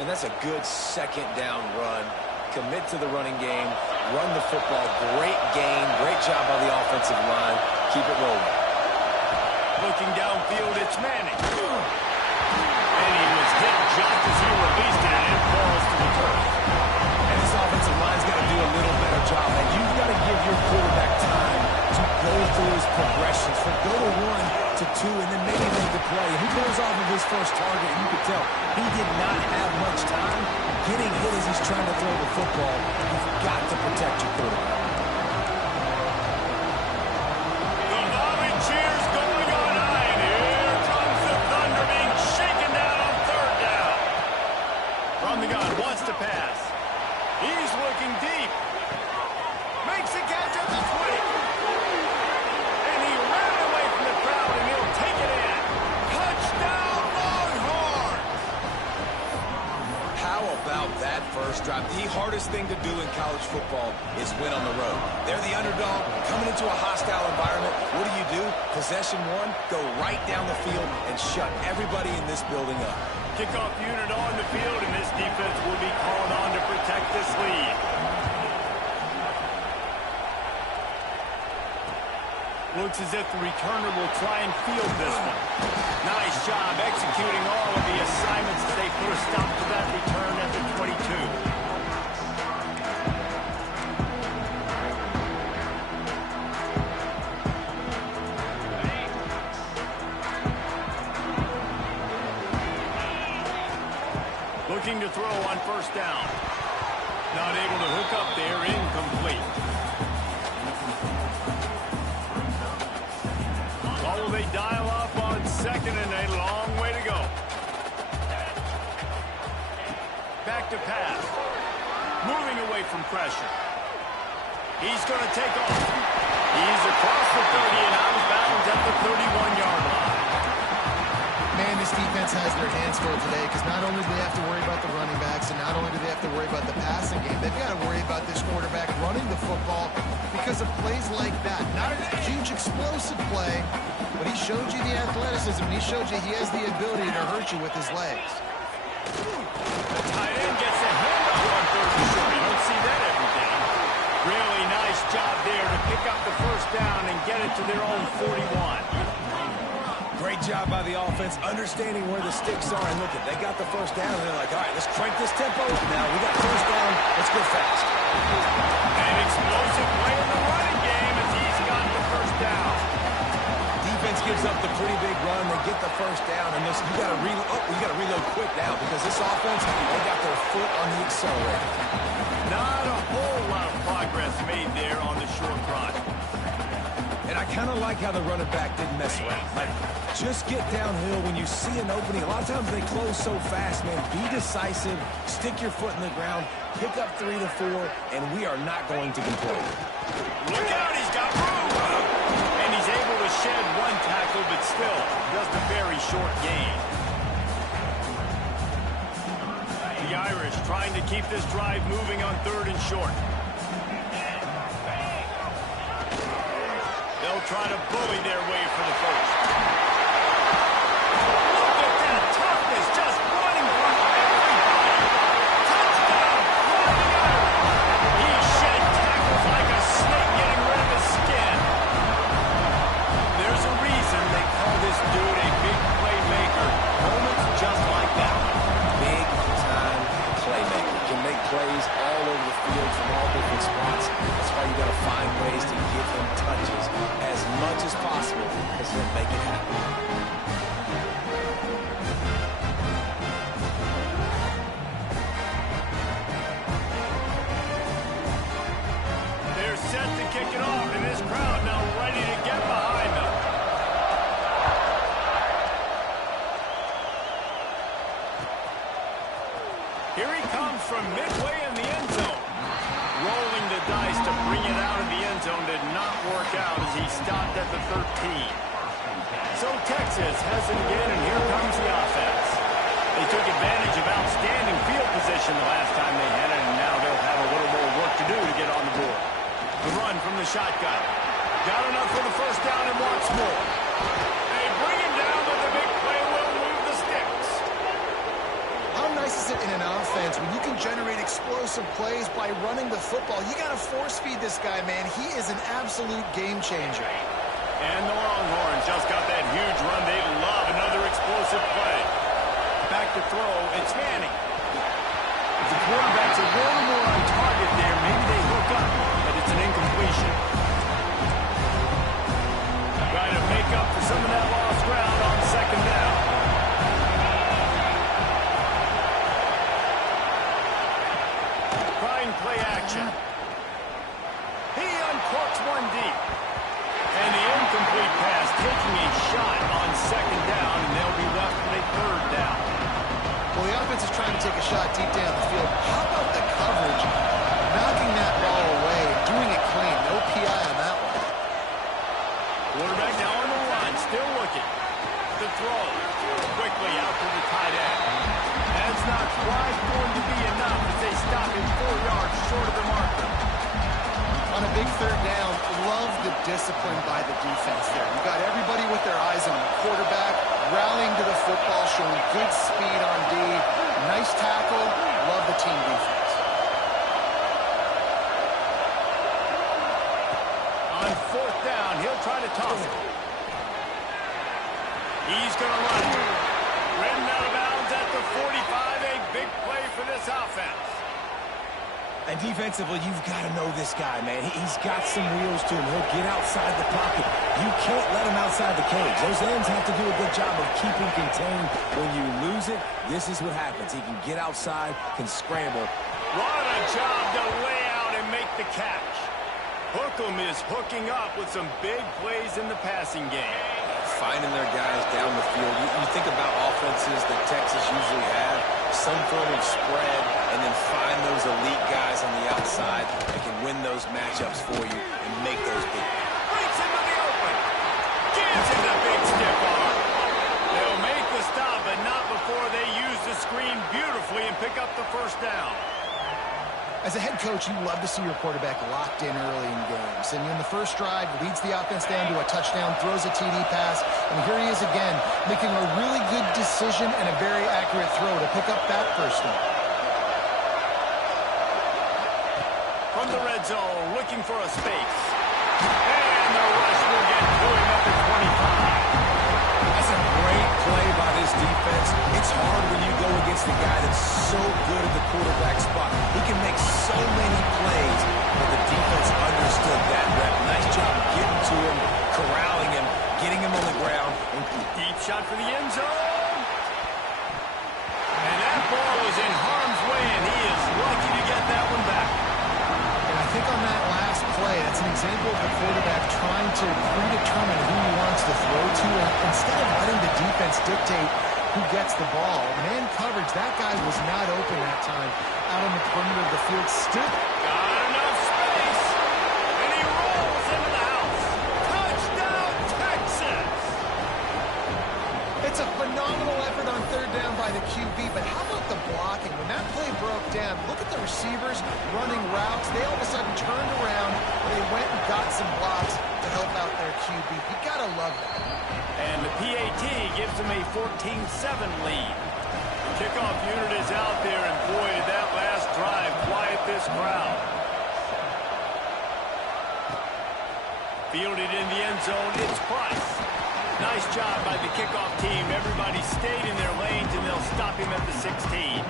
And that's a good second down run. Commit to the running game, run the football. Great gain, great job by the offensive line. Keep it rolling. Looking downfield, it's Manning. And he was hit just as he released it, and it falls to the turf. And this offensive line's got to do a little better job. And you've got to give your quarterback time to go through his progressions from getting hit as he's trying to throw the football. You've got to protect your quarterback. The Bobby cheers going on high, and here comes the Thunder being shaken down on third down. From the gun, wants to pass. He's looking deep. Makes a catch at the 20. And he ran away from the crowd, and he'll take it in. Touchdown, Longhorns! How about that first drive? The hardest thing to do in college football is win on the road. They're the underdog, coming into a hostile environment. What do? Possession one, go right down the field and shut everybody in this building up. Kickoff unit on the field, and this defense will be called on to protect this lead. Looks as if the returner will try and field this one. Nice job executing all of the assignments as they put a stop to that return at the 22. Looking to throw on first down. Not able to hook up there, incomplete. Oh, they dial up on second and a long way to go. Back to pass. Moving away from pressure. He's going to take off. He's across the 30 and out of bounds at the 31-yard line. Man, this defense has their hands full today because not only do they have to worry about the running backs and not only do they have to worry about the passing game, they've got to worry about this quarterback running the football because of plays like that. Not a huge explosive play, but he showed you the athleticism. He showed you he has the ability to hurt you with his legs. The tight end gets a handoff on third and short. You don't see that every day. Really nice job there to pick up the first down and get it to their own 41. Great job by the offense, understanding where the sticks are. And look, they got the first down, and they're like, all right, let's crank this tempo up now. We got first down. Let's go fast. An explosive play in the running game as he's got the first down. Defense gives up the pretty big run. They get the first down, and listen, you got to reload quick now because this offense, they got their foot on the accelerator. Not a whole lot of progress made there on the short run. And I kind of like how the running back didn't mess around. Like, just get downhill when you see an opening. A lot of times they close so fast, man. Be decisive, stick your foot in the ground, pick up 3 to 4, and we are not going to complain. Look out, he's got room. And he's able to shed one tackle, but still just a very short gain. The Irish trying to keep this drive moving on third and short. They'll try to bully their way for the first. Look at that toughness, just running from everybody. Touchdown, Flying Irish. He shed tackles like a snake getting rid of his skin. There's a reason they call this dude a big playmaker. Moments just like that. Big time playmaker. Can make plays all over the field from all different spots. That's why you got to find ways to give him touches as much as possible because he'll make it happen. They're set to kick it off, and this crowd now ready to get behind them. Here he comes from midway in the end zone. Rolling the dice to bring it out of the end zone did not work out as he stopped at the 13. So Texas has it again, and here comes the offense. They took advantage of outstanding field position the last time they had it, and now they'll have a little more work to do to get on the board. The run from the shotgun. Got enough for the first down and wants more. They bring him down, but the big play will move the sticks. How nice is it in an offense when you can generate explosive plays by running the football? You got to force feed this guy, man. He is an absolute game changer. And the Longhorns just got that huge run. They love another explosive play. Back to throw, it's Manning. If the quarterback's a little more on target there, maybe they hook up, but it's an incompletion. Trying to make up for some of that lost ground on second down. shot deep down the field. How about the coverage? Knocking that ball away and doing it clean. No PI on that one. Quarterback now on the run, still looking. The throw. Quickly out to the tight end. That's not quite going to be enough as they stop him 4 yards short of the marker. On a big third down, love the discipline by the defense there. You got everybody with their eyes on the quarterback, rallying to the football, showing good speed on D. Nice tackle. Love the team defense. On 4th down, he'll try to toss it. He's going to run it. Ridden out of bounds at the 45. A big play for this offense. And defensively, you've got to know this guy, man. He's got some wheels to him. He'll get outside the pocket. You can't let him outside the cage. Those ends have to do a good job of keeping contained. When you lose it, this is what happens. He can get outside, can scramble. What a job to lay out and make the catch. Hookem is hooking up with some big plays in the passing game. Finding their guys down the field. You think about offenses that Texas usually have, some form of spread, and then find those elite guys on the outside that can win those matchups for you and make those big. Breaks into the open. Gives him the big stiff arm. They'll make the stop, but not before they use the screen beautifully and pick up the first down. As a head coach, you love to see your quarterback locked in early in games. And in the first drive, leads the offense down to a touchdown, throws a TD pass, and here he is again, making a really good decision and a very accurate throw to pick up that first down. From the red zone, looking for a space. And the rush will get to him at the 25. That's a great play by this defense. It's hard when you go against a guy that's so good at the quarterback spot. He can make so many plays, but the defense understood that rep. Nice job getting to him, corralling him, getting him on the ground. Deep shot for the end zone. And that ball is in harm's way, and he is lucky to get that one back. And I think on that last play, that's an example of the quarterback trying to predetermine who he wants to throw to. And instead of letting the defense dictate who gets the ball, man coverage, that guy was not open that time out on the perimeter of the field. Still Got enough space, and he rolls into the house. Touchdown, Texas! It's a phenomenal effort on third down by the QB, but how about the blocking? When that play broke down, look at the receivers running routes. They all of a sudden turned around, and they went and got some blocks to help out their QB. You gotta love that. And the PAT gives them a 14-7 lead. The kickoff unit is out there, and boy, did that last drive quiet this crowd. Fielded in the end zone, it's Price. Nice job by the kickoff team. Everybody stayed in their lanes, and they'll stop him at the 16.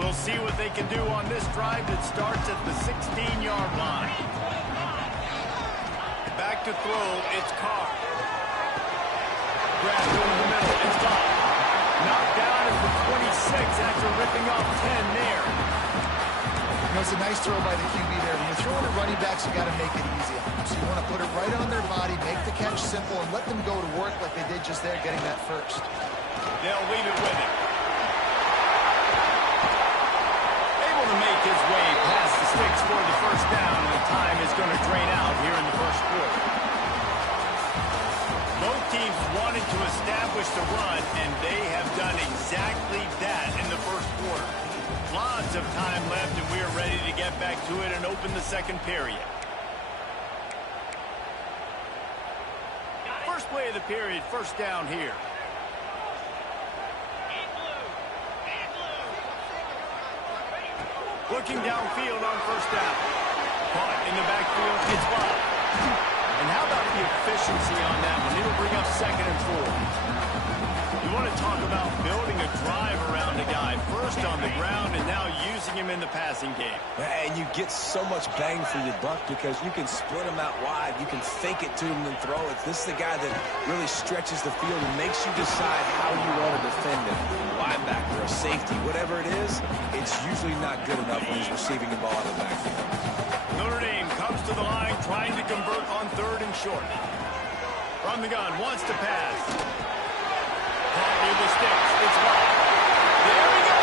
We'll see what they can do on this drive that starts at the 16-yard line. Back to throw, it's Carr. Grabbed over the middle, it's gone. Knocked down at the 26 after ripping off 10 there. You know, it's a nice throw by the QB there. When you're throwing to running backs, you got to make it easy. So you want to put it right on their body, make the catch simple, and let them go to work like they did just there, getting that first. They'll leave it with him. Able to make his way past the sticks for the first down, and the time is going to drain out here in the first quarter. Both teams wanted to establish the run, and they have done exactly that in the first quarter. Lots of time left, and we are ready to get back to it and open the second period. First play of the period, first down here. Looking downfield on first down. Caught in the backfield, it's Bob. And how about the efficiency on that one? It'll bring up 2nd and 4. You want to talk about building a drive around a guy. First on the ground and now using him in the passing game. And you get so much bang for your buck because you can split him out wide. You can fake it to him and throw it. This is the guy that really stretches the field and makes you decide how you want to defend him. Linebacker or safety, whatever it is, it's usually not good enough when he's receiving the ball in the backfield. Notre Dame comes to the line trying to convert on 3rd and short. From the gun, wants to pass. Caught near the sticks. It's gone. There we go.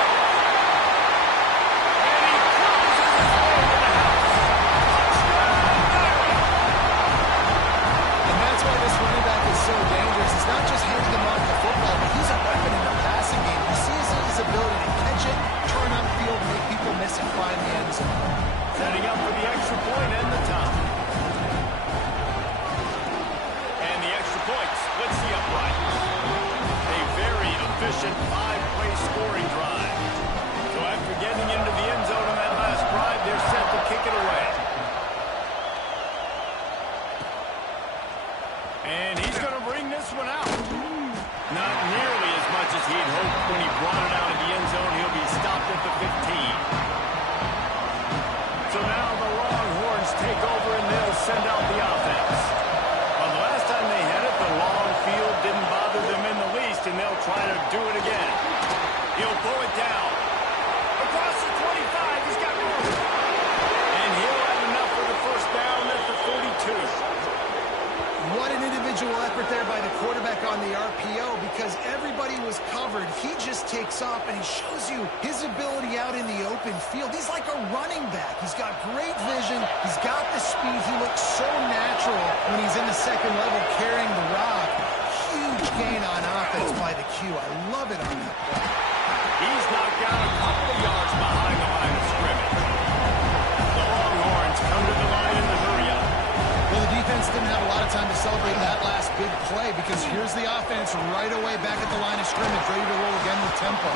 And he cruises his way to the house. Touchdown, Mary. And that's why this running back is so dangerous. It's not just handing him off the football, but he's a weapon in the passing game. You see his ability to catch it, turn upfield, make people miss and find the end zone. Setting up for the extra point and the top. And the extra point splits the upright. A very efficient five-play scoring drive. So after getting into the end zone on that last drive, they're set to kick it away. And he's going to bring this one out. Not nearly as much as he'd hoped when he brought it out of the end zone. He'll be stopped at the 15. So now the Longhorns take over and they'll send out the offense. Well, the last time they had it, the long field didn't bother them in the least, and they'll try to do it again. He'll pull it down. Across the 25, he's got room. And he'll have enough for the first down at the 42. What an individual effort there by the quarterback on the RPO, because everybody was covered. He just takes off, and he shows you his ability out in the open field. He's like a running back. He's got great vision. He's got the speed. He looks so natural when he's in the second level carrying the rock. Huge gain on offense by the Q. I love it on that play. He's knocked down a couple of yards behind the line of scrimmage. The Longhorns come to the line in the hurry-up. Well, the defense didn't have a lot of time to celebrate that last big play, because here's the offense right away back at the line of scrimmage, ready to roll again with tempo.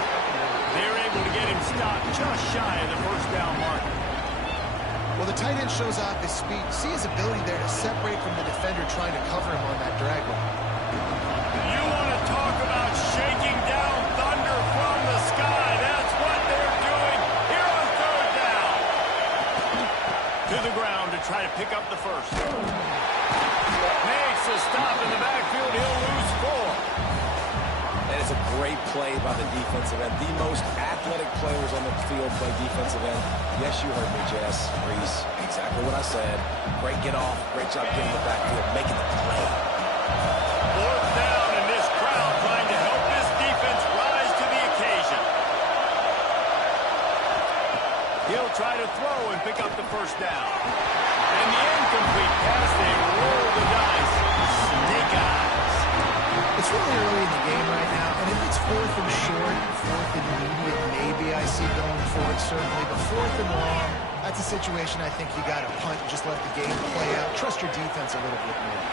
They're able to get him stopped just shy of the first down mark. Well, the tight end shows off his speed. See his ability there to separate from the defender trying to cover him on that drag route. You want to talk about shaking down thunder from the sky. That's what they're doing here on third down. To the ground to try to pick up the first. Makes a stop in the backfield. He'll lose 4. That is a great play by the defensive end. The most athletic players on the field play defensive end. Yes, you heard me, Jess, Reese. Exactly what I said. Great get off. Great job getting the backfield, making the play. Fourth down, and this crowd trying to help this defense rise to the occasion. He'll try to throw and pick up the first down. And the incomplete pass, they roll the dice. Snake eyes. It's really early in the game right now, and if it's fourth and short, fourth and medium, maybe I see going for it, certainly. But fourth and long, that's a situation I think you got to punt and just let the game play out. Trust your defense a little bit more.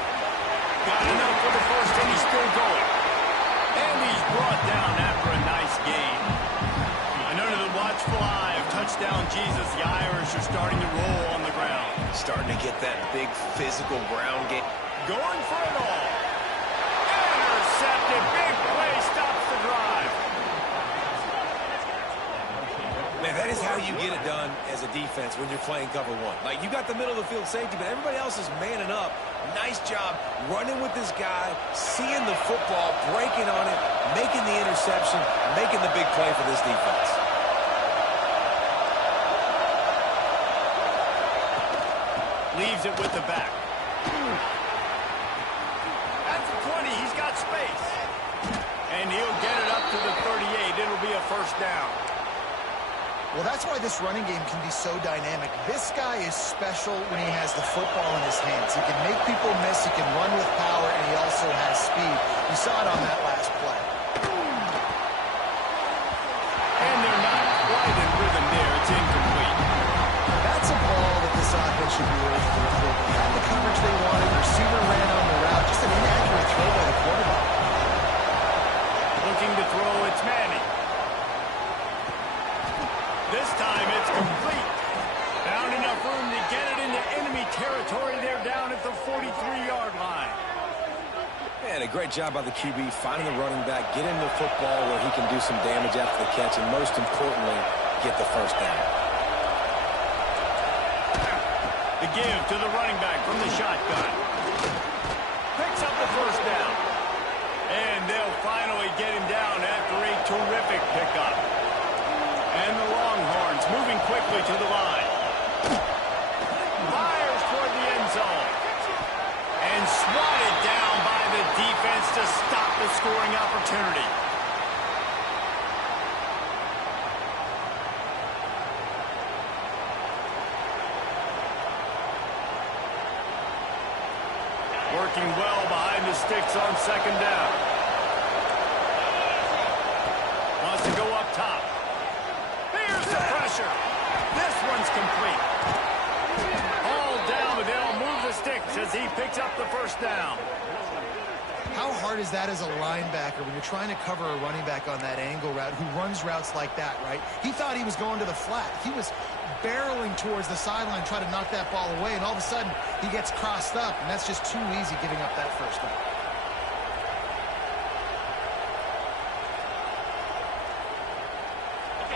Got enough for the first, and he's still going. And he's brought down after a nice gain. And under the watchful eye of touchdown Jesus, the Irish are starting to roll on the ground. Starting to get that big physical ground game. Going for it all. Intercepted. Big play stops the drive. Man, that is how you get it done as a defense when you're playing cover one. Like, you got the middle of the field safety, but everybody else is manning up. Nice job running with this guy, seeing the football, breaking on it, making the interception, making the big play for this defense. Leaves it with the back. At the 20, he's got space. And he'll get it up to the 38. It'll be a first down. Well, that's why this running game can be so dynamic. This guy is special when he has the football in his hands. He can make people miss, he can run with power, and he also has speed. You saw it on that last play. And they're not quite in rhythm there. It's incomplete. That's a ball that this offense should be really thrilled with. They had the coverage they wanted. Receiver ran on the route. Just an inaccurate throw by the quarterback. Looking to throw, it's Manning. This time it's complete. Found enough room to get it into enemy territory. They're down at the 43-yard line. And a great job by the QB finding the running back, get him the football where he can do some damage after the catch, and most importantly, get the first down. The give to the running back from the shotgun. Picks up the first down. And they'll finally get him down after a terrific pickup. And the Longhorns moving quickly to the line. Fires toward the end zone. And swatted down by defense to stop the scoring opportunity. Working well behind the sticks on second down. Wants to go up top. Here's the pressure. This one's complete. All down, but they'll move the sticks as he picks up the first down. How hard is that as a linebacker when you're trying to cover a running back on that angle route who runs routes like that, right? He thought he was going to the flat. He was barreling towards the sideline trying to knock that ball away, and all of a sudden he gets crossed up, and that's just too easy giving up that first down.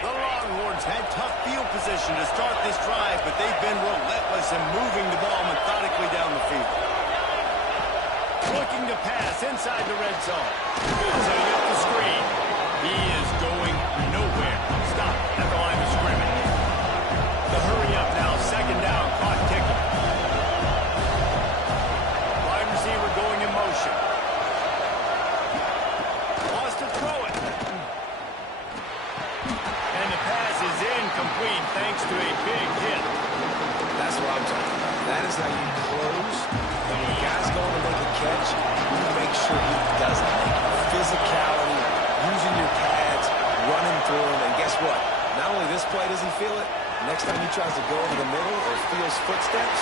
The Longhorns had tough field position to start this drive, but they've been relentless in moving the ball methodically down the field. Looking to pass inside the red zone. Setting up the screen. He is going nowhere. Stop at the line of scrimmage. The hurry up now. Second down. Clock ticking. Wide receiver going in motion. Wants to throw it. And the pass is incomplete thanks to a big hit. That's what I'm talking about. That is how you close. And when a guy's going to make a catch, you make sure he doesn't make it. Physicality, using your pads, running through him. And guess what? Not only this play does he feel it, next time he tries to go into the middle or feels footsteps.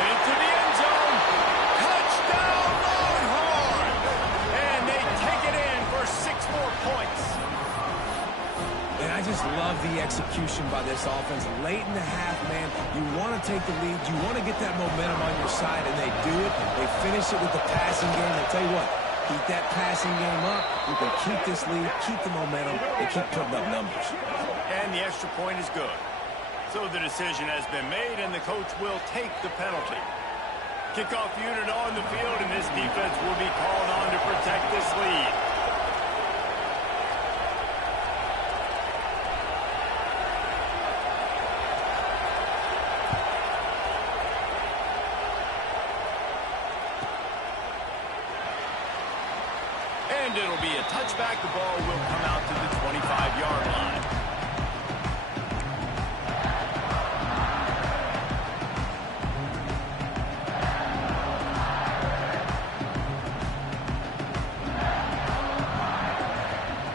Into the end zone. Touchdown, Longhorn! And they take it in for 6 more points. And I just love the execution by this offense. Late in the half, man, you want to take the lead. You want to get that momentum on your side, and they do it. They finish it with the passing game. I'll tell you what, keep that passing game up. You can keep this lead, keep the momentum, and keep putting up numbers. And the extra point is good. So the decision has been made, and the coach will take the penalty. Kickoff unit on the field, and this defense will be called on to protect this lead. And it'll be a touchback. The ball will come out to the 25-yard line.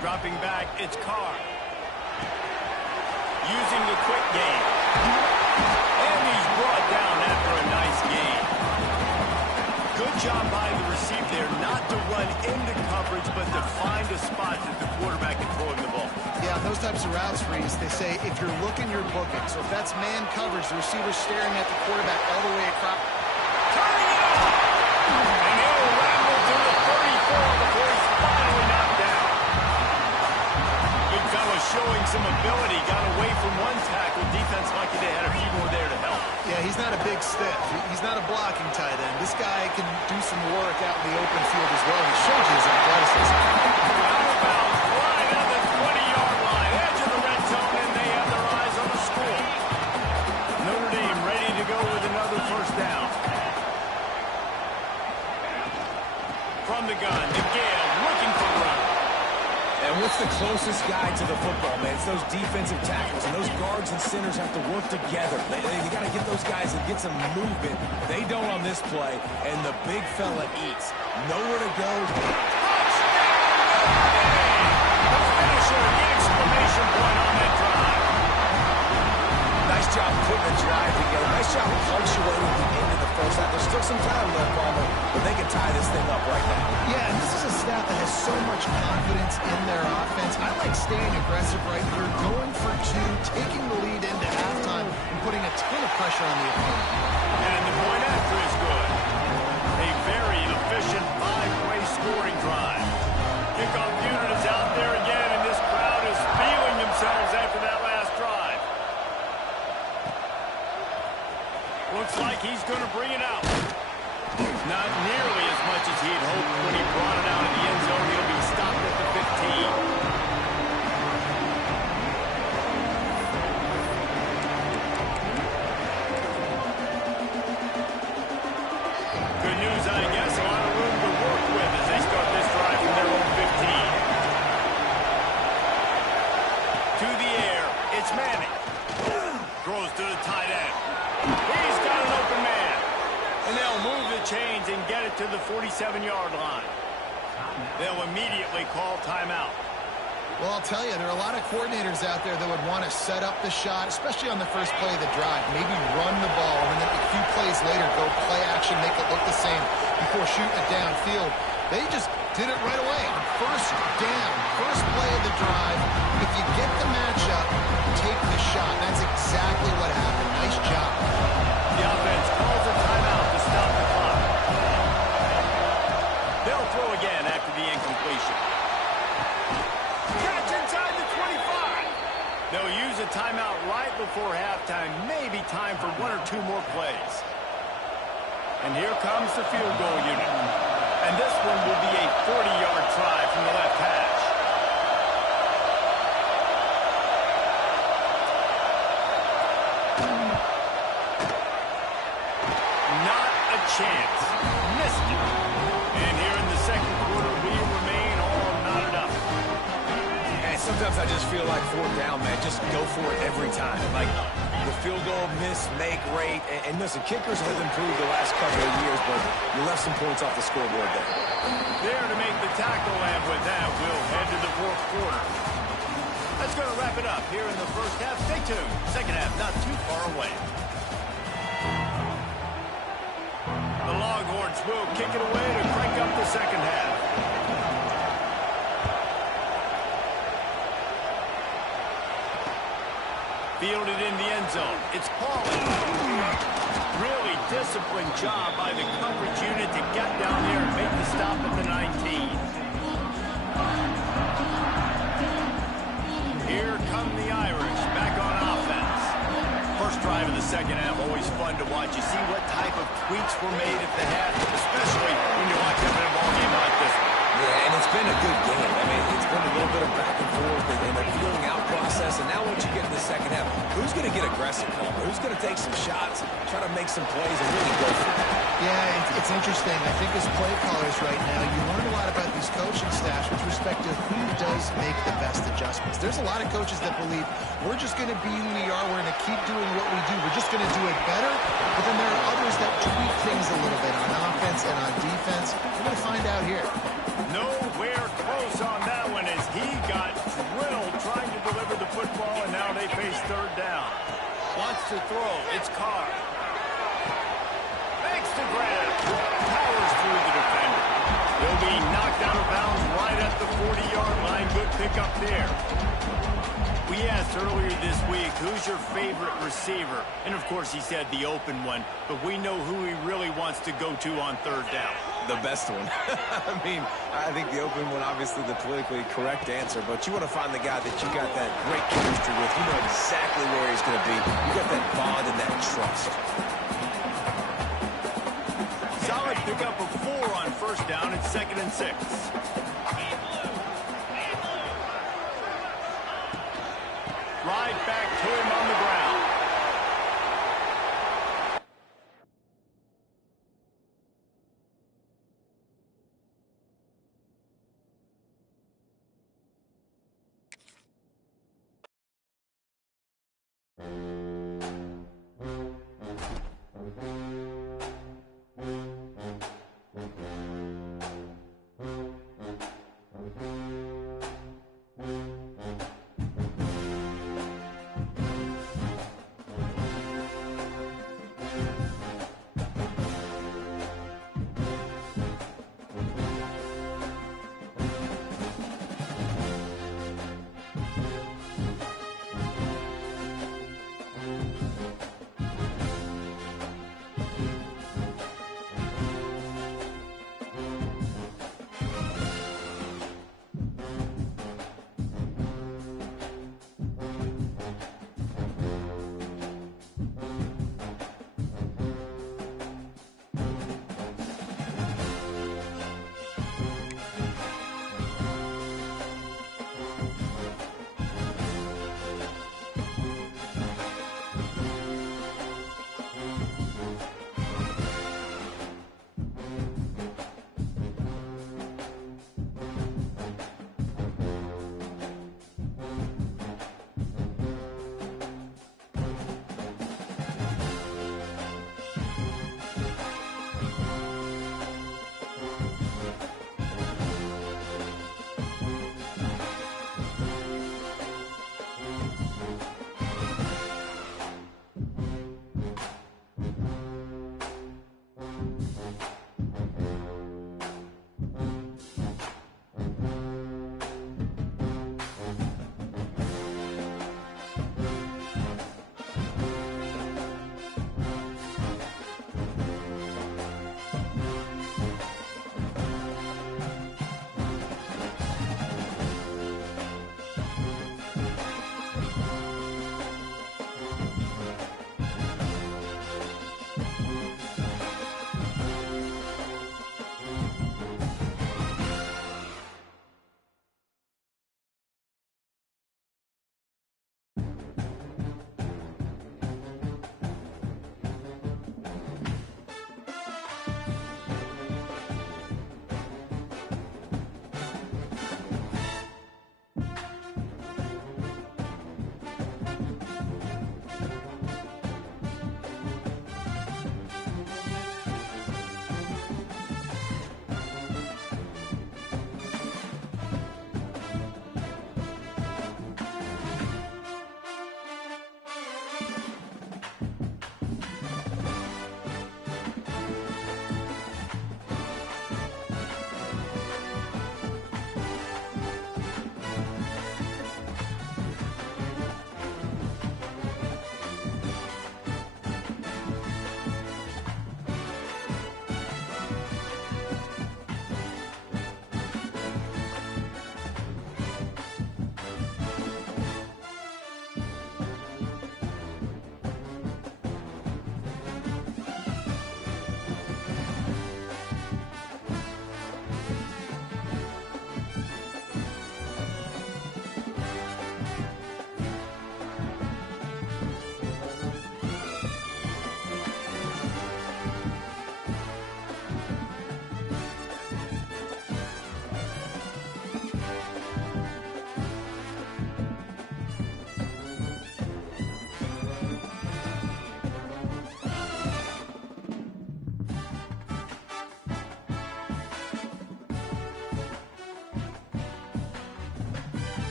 Dropping back, it's Carr. Using the quick game. And he's brought down after a nice gain. Good job by the receiver there not to run into coverage, but to find a spot that the quarterback is throwing the ball. Yeah, those types of routes, Reese, they say if you're looking, you're booking. So if that's man coverage, the receiver's staring at the quarterback all the way across. Turning it up! And he'll ramble to the 34 before he's finally knocked down. Big fella showing some ability. Got away from one tackle. Defense lucky they had a few more there to help. Yeah, he's not a big stiff. He's not a blocking tight end. This guy can do some work out in the open field as well. He showed you his athleticism. Out of bounds, right on the 20-yard line. Edge of the red zone, and they have their eyes on the score. Notre Dame ready to go with another first down. From the gun, DeGale looking for the run. And what's the closest guy to the football, man? It's those defensive tackles, and those guards and centers have to work together. You got to get those guys and get some movement. They don't on this play, and the big fella eats. Nowhere to go. The finisher, the exclamation point on that drive. Nice job putting the drive together. Nice job punctuating the end of the first half. There's still some time left, Palmer, but they can tie this thing up right now. Yeah, and this is a staff that has so much confidence in their offense. I like staying aggressive right here, going for 2, taking the lead into halftime, and putting a ton of pressure on the opponent. And the point after is good. A very efficient 5-way scoring drive. Kickoff unit is out there again, and this crowd is feeling themselves after that last drive. Looks like he's going to bring it out. Not nearly as much as he had hoped when he brought it out of the end zone. He'll be stopped at the 15. Good news, I guess. A lot of room to work with as they to the 47-yard line. They'll immediately call timeout. Well, I'll tell you, there are a lot of coordinators out there that would want to set up the shot, especially on the first play of the drive, maybe run the ball, and then a few plays later go play action, make it look the same before shooting it downfield. They just did it right away. First down, first play of the drive. If you get the matchup, take the shot. That's exactly what happened. Nice job. The offense calls a timeout to stop the clock. They'll throw again after the incompletion. Catch inside the 25. They'll use a timeout right before halftime. Maybe time for one or two more plays. And here comes the field goal unit. And this one will be a 40-yard try from the left hash. Not a chance. Missed it. And here in the second quarter, we remain all knotted up. And sometimes I just feel like fourth down, man. Just go for it every time. Like the field goal, miss, make, rate. And listen, kickers have improved the last couple of years, but you left some points off the scoreboard there. There to make the tackle, and with that, we'll head to the fourth quarter. That's going to wrap it up here in the first half. Stay tuned. Second half not too far away. The Longhorns will kick it away to crank up the second half. Fielded in the end zone. It's Pauly. Really disciplined job by the coverage unit to get down there and make the stop at the 19. Here come the Irish back on offense. First drive of the second half, always fun to watch. You see what type of tweaks were made at the half, especially when you're watching a ball game like this one. Yeah, and it's been a good game. I mean, it's been a little bit of back and forth and a feeling out process. And now once you get in the second half, who's going to get aggressive, Palmer? Who's going to take some shots, try to make some plays, and really go for it? Yeah, it's interesting. I think as play callers right now, you learn a lot about these coaching staffs with respect to who does make the best adjustments. There's a lot of coaches that believe we're just going to be who we are. We're going to keep doing what we do. We're just going to do it better. But then there are others that tweak things a little bit on offense and on defense. We're going to find out here. Nowhere close on that one as he got drilled trying to deliver the football, and now they face third down. Wants to throw. It's Carr. Makes the grab. Powers through the defender. He'll be knocked out of bounds right at the 40-yard line. Good pickup there. We asked earlier this week, who's your favorite receiver? And, of course, he said the open one, but we know who he really wants to go to on third down. The best one. I mean, I think the open one, obviously the politically correct answer, but you want to find the guy that you got that great chemistry with. You know exactly where he's going to be. You got that bond and that trust. Solid pickup of 4 on first down. It's 2nd and 6. Right back to him on the ground.